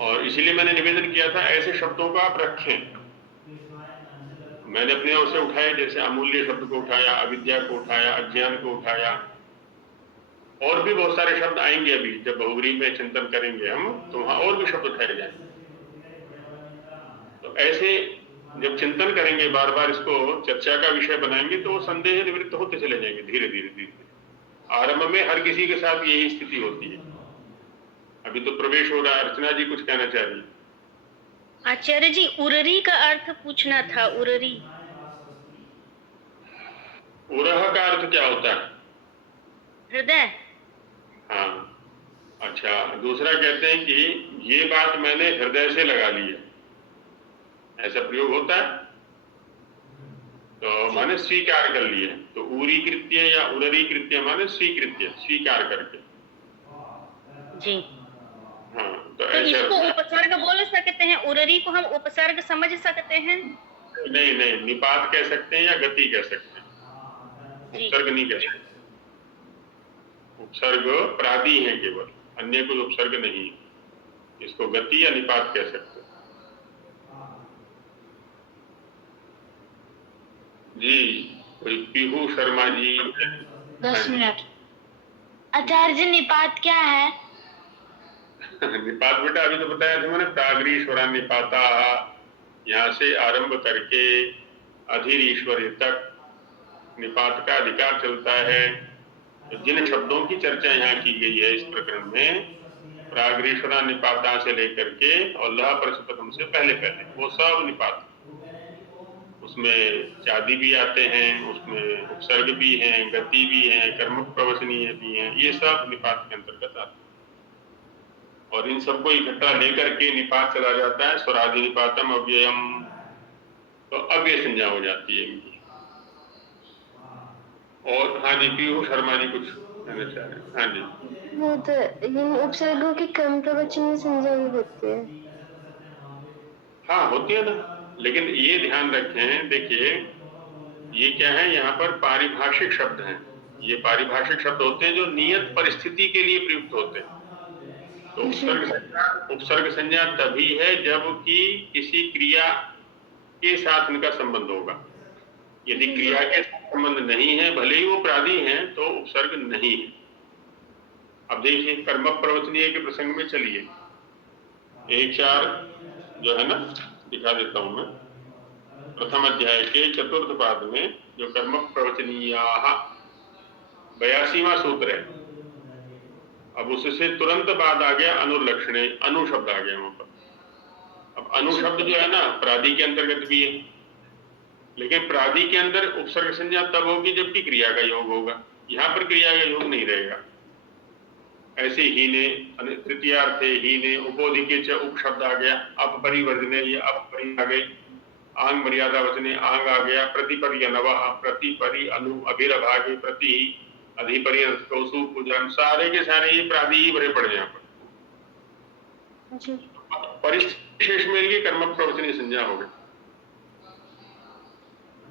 और इसीलिए मैंने निवेदन किया था ऐसे शब्दों को आप रखें। मैंने अपने ओर से उठाए, जैसे अमूल्य शब्द को उठाया, अविद्या को उठाया, अज्ञान को उठाया, और भी बहुत सारे शब्द आएंगे। अभी जब बहुव्रीहि में चिंतन करेंगे हम तो वहां और भी शब्द उठाए जाएंगे। तो ऐसे जब चिंतन करेंगे, बार बार इसको चर्चा का विषय बनाएंगे तो संदेह निवृत्त होते चले जाएंगे धीरे धीरे धीरे। आरंभ में हर किसी के साथ यही स्थिति होती है। अभी तो प्रवेश हो रहा है। अर्चना जी कुछ कहना चाह रही है। आचार्य जी, उररी का अर्थ पूछना था। उररी, उरह का अर्थ क्या होता है? हृदय। हाँ, अच्छा। दूसरा कहते हैं कि ये बात मैंने हृदय से लगा ली है, ऐसा प्रयोग होता है तो माने स्वीकार कर लिए। तो उरी कृत्य या उररी कृत्य माने स्वीकृत्य, स्वीकार करके। जी। हाँ, तो तो ऐसे इसको उपसर्ग बोल सकते हैं, उररी को हम उपसर्ग समझ सकते हैं। नहीं नहीं, निपात कह सकते हैं या गति कह सकते हैं, जी। उपसर्ग नहीं कह सकते। उपसर्ग प्रादि है केवल, अन्य कोई उपसर्ग नहीं है, इसको गति या निपात कह सकते हैं। जी, कोई पीहू शर्मा जी। 10 मिनट। आचार्य जी निपात क्या है? निपात बेटा अभी तो बताया था मैंने, प्रागरीश्वरा निपाता, यहाँ से आरंभ करके अधीर ईश्वर तक निपात का अधिकार चलता है। तो जिन शब्दों की चर्चा यहाँ की गई है इस प्रकरण में, प्रागरीश्वरा निपाता से लेकर के और लह परशुपतम से पहले पहले, वो सब निपात। उसमें चादी भी आते हैं, उसमें उपसर्ग भी हैं, गति भी है, कर्मक प्रवचनीय भी हैं, ये सब निपात के अंतर्गत आते हैं। और इन सबको इकट्ठा लेकर के निपात चला जाता है, स्वराधि निपातम अव्ययम, तो अव्यय संज्ञा हो जाती है इनकी। और हाँ जी, पीयू शर्मा जी कुछ कहना चाह रहे हैं। हाँ जी, वो तो इन उपसर्गों की क्रम प्रवचन में संज्ञा भी होती है। हाँ होती है ना, लेकिन ये ध्यान रखें, देखिए ये क्या है, यहाँ पर पारिभाषिक शब्द हैं। ये पारिभाषिक शब्द होते हैं जो नियत परिस्थिति के लिए प्रयुक्त होते हैं। तो उपसर्ग संज्ञा तभी है जबकि किसी क्रिया के साथ इनका संबंध होगा। यदि क्रिया के साथ संबंध नहीं है, भले ही वो प्रादि हैं, तो उपसर्ग नहीं है। अब देखिए कर्मक प्रवचनीय के प्रसंग में चलिए, 1-4 जो है ना, दिखा देता हूं मैं। प्रथम अध्याय के 4th पाद में जो कर्मक प्रवचनीय 82वां सूत्र है, अब उससे तुरंत बाद आ गया अनुलक्षणे, अनु शब्द आ गया वहां पर। अब अनु शब्द जो है ना, प्रादि के अंतर्गत भी है, लेकिन प्रादि के अंदर उपसर्ग संज्ञा तब होगी जबकि क्रिया का योग होगा। यहाँ पर क्रिया का योग नहीं रहेगा। ऐसे हीने, तृतीयार्थे हीने, उपोधिके च उप शब्द आ गया, अपरिवर्जने या अपरि आ गए, आंग मर्यादा वचने आंग आ गया, प्रतिपरि अनवह, प्रतिपरि अनु, अभिरभागे, प्रति अधिपरि कौसु पूजन, सारे के सारे ये प्रादि ही भरे पड़े यहाँ पर। परिशेष में इनकी कर्मक प्रवचनीय संज्ञा हो गई।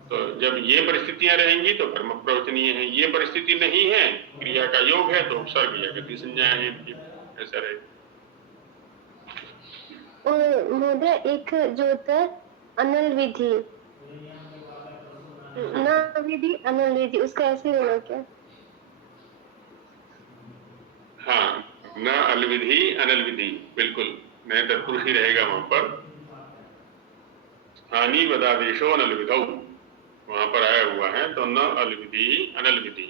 तो जब ये परिस्थितियां रहेंगी तो कर्मक प्रवचनीय है, ये परिस्थिति नहीं है, क्रिया का योग है, तो उपसर्ग या गति संज्ञा है इनकी, ऐसा रहे। और मोदे एक जो होता है अनल विधि, न विधि अनल विधि, उसका ऐसे लेना क्या? हाँ, न अलविधि अनल विधि, बिल्कुल नए तत्पुरुष ही रहेगा वहां पर। हानि वदादेशो अनल विधौ वहां पर आया हुआ है, तो न अलविधि अनल विधि।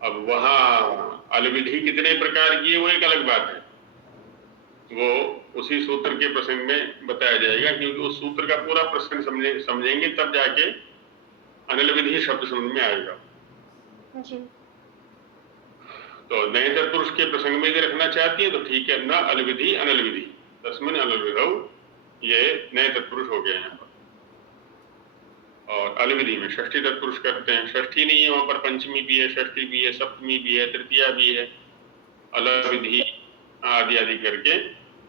अब वहां अलविधि कितने प्रकार की है वो एक अलग बात है, वो उसी सूत्र के प्रसंग में बताया जाएगा, क्योंकि उस सूत्र का पूरा प्रसंग समझेंगे तब जाके अनल विधि शब्द समझ में आएगा। जी। तो नए तत्पुरुष के प्रसंग में यदि रखना चाहती है तो ठीक है, न अलविधि अनल विधि, तस्मिन् अनल विधौ, ये नए तत्पुरुष हो गए यहाँ पर। और अलविधि में षष्ठी तत्पुरुष करते हैं, षष्ठी नहीं है वहां पर, पंचमी भी है, षष्ठी भी है, सप्तमी भी है, तृतीया भी है, अलविधि आदि आदि करके।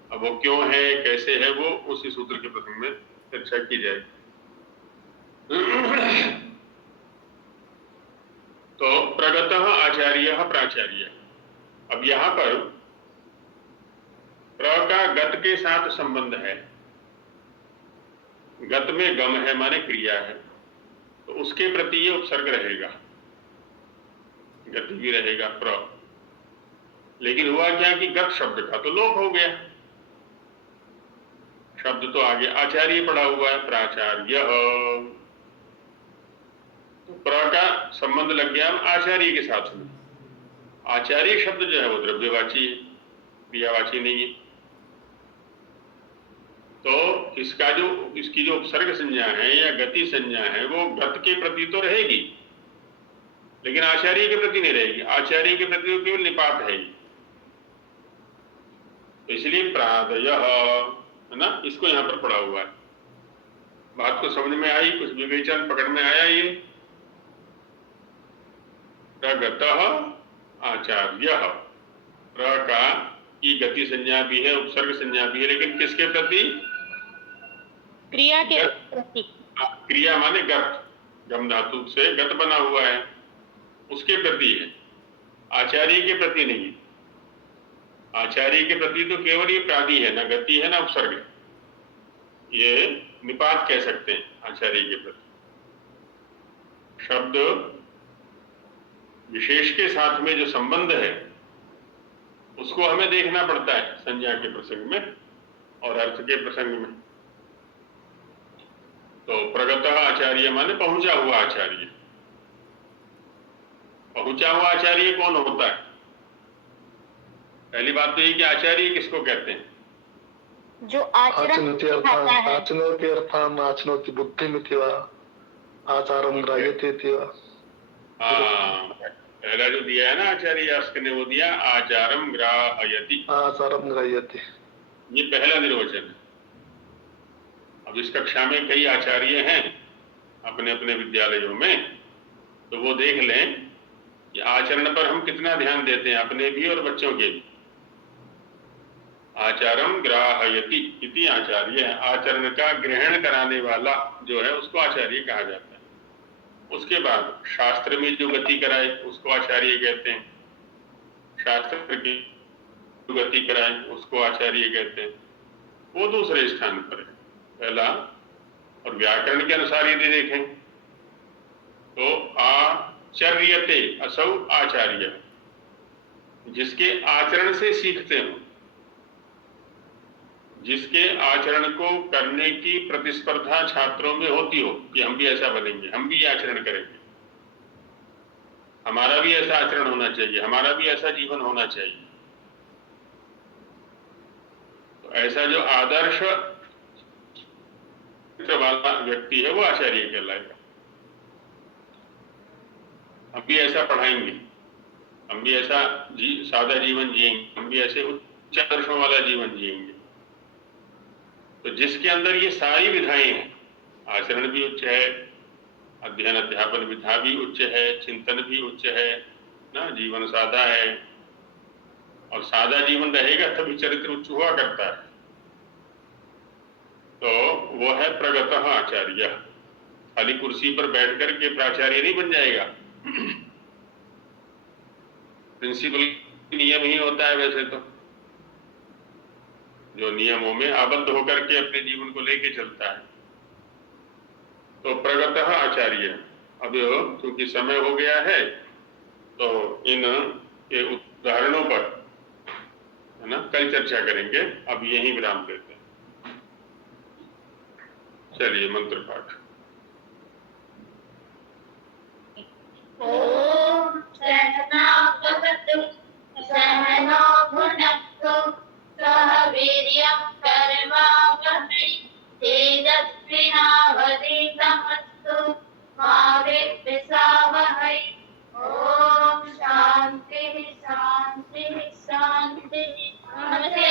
अब वो क्यों है, कैसे है, वो उसी सूत्र के प्रसंग में चर्चा की जाएगी। तो प्रगतः आचार्यः प्राचार्य। अब यहाँ पर प्र का गत के साथ संबंध है, गत में गम है माने क्रिया है, तो उसके प्रति ये उपसर्ग रहेगा, गति भी रहेगा प्र। लेकिन हुआ क्या कि गत शब्द का तो लोप हो गया, शब्द तो आगे आचार्य पड़ा हुआ है, प्राचार्य, तो प्र का संबंध लग गया आचार्य के साथ में। आचार्य शब्द जो है वो द्रव्यवाची है, क्रियावाची नहीं है। तो इसकी जो उपसर्ग संज्ञा है या गति संज्ञा है वो गत के प्रति तो रहेगी, लेकिन आचार्य के प्रति नहीं रहेगी। आचार्य के प्रति तो केवल निपात है, तो इसलिए प्रादयः है ना, इसको यहाँ पर पड़ा हुआ है। बात को समझ में आई, कुछ विवेचन पकड़ में आया। ये प्रगतः आचार्यः, प्र का की गति संज्ञा भी है, उपसर्ग संज्ञा भी है, लेकिन किसके प्रति? क्रिया के प्रति। क्रिया माने गत, गम धातु से गत बना हुआ है, उसके प्रति है, आचार्य के प्रति नहीं। आचार्य के प्रति तो केवल ये प्रादि है, ना गति है ना उपसर्ग है, ये निपात कह सकते हैं आचार्य के प्रति। शब्द विशेष के साथ में जो संबंध है उसको हमें देखना पड़ता है संज्ञा के प्रसंग में और अर्थ के प्रसंग में। तो प्रगतः आचार्य माने पहुंचा हुआ आचार्य। पहुंचा हुआ आचार्य कौन होता है? पहली बात तो ये कि आचार्य किसको कहते हैं? जो आचरण सिखाता है। आचनोति अर्थान आचनोति बुद्धिमिति वा आचारम ग्राह्यते इति वा। हाँ, पहला जो दिया है ना आचार्य यास्क ने, वो दिया आचारम ग्राह्यति। आचारम ग्राह्यति, ये पहला निर्वचन है। अब इस कक्षा में कई आचार्य हैं अपने अपने विद्यालयों में, तो वो देख लें कि आचरण पर हम कितना ध्यान देते हैं, अपने भी और बच्चों के भी। आचारम ग्राह्यति इति आचार्य है, आचरण का ग्रहण कराने वाला जो है उसको आचार्य कहा जाता है। उसके बाद शास्त्र में जो गति कराए उसको आचार्य कहते हैं, शास्त्र की गति कराए उसको आचार्य कहते हैं, वो दूसरे स्थान पर है पहला। और व्याकरण के अनुसार यदि देखें तो आचर्यते असौ आचार्य, जिसके आचरण से सीखते हो, जिसके आचरण को करने की प्रतिस्पर्धा छात्रों में होती हो कि हम भी ऐसा बनेंगे, हम भी आचरण करेंगे, हमारा भी ऐसा आचरण होना चाहिए, हमारा भी ऐसा जीवन होना चाहिए। तो ऐसा जो आदर्श वाला व्यक्ति है वो आचार्य कहलाएगा। हम भी ऐसा पढ़ाएंगे, हम भी ऐसा सादा जीवन जिएंगे, हम भी ऐसे उच्च आदर्शों वाला जीवन जिएंगे। तो जिसके अंदर ये सारी विधाएं हैं, आचरण भी उच्च है, अध्ययन अध्यापन विधा भी उच्च है, चिंतन भी उच्च है ना, जीवन सादा है, और सादा जीवन रहेगा तभी चरित्र उच्च हुआ करता है। तो वो है प्रगतः आचार्य। खाली कुर्सी पर बैठ करके प्राचार्य नहीं बन जाएगा। प्रिंसिपल नियम ही होता है वैसे तो, जो नियमों में आबद्ध होकर के अपने जीवन को लेके चलता है। तो प्रगतः आचार्य। अब क्योंकि समय हो गया है तो इन के उदाहरणों पर है ना कल चर्चा करेंगे। अब यही विराम देते हैं। चलिए मंत्र पाठ। ओम सहनावतु सहनो भुनक्तु सह वीर्यं कर्मावहै तेजस्विनावधीतमस्तु मा विद्विषावहै। ओम शांति शांति शांति। नमस्ते।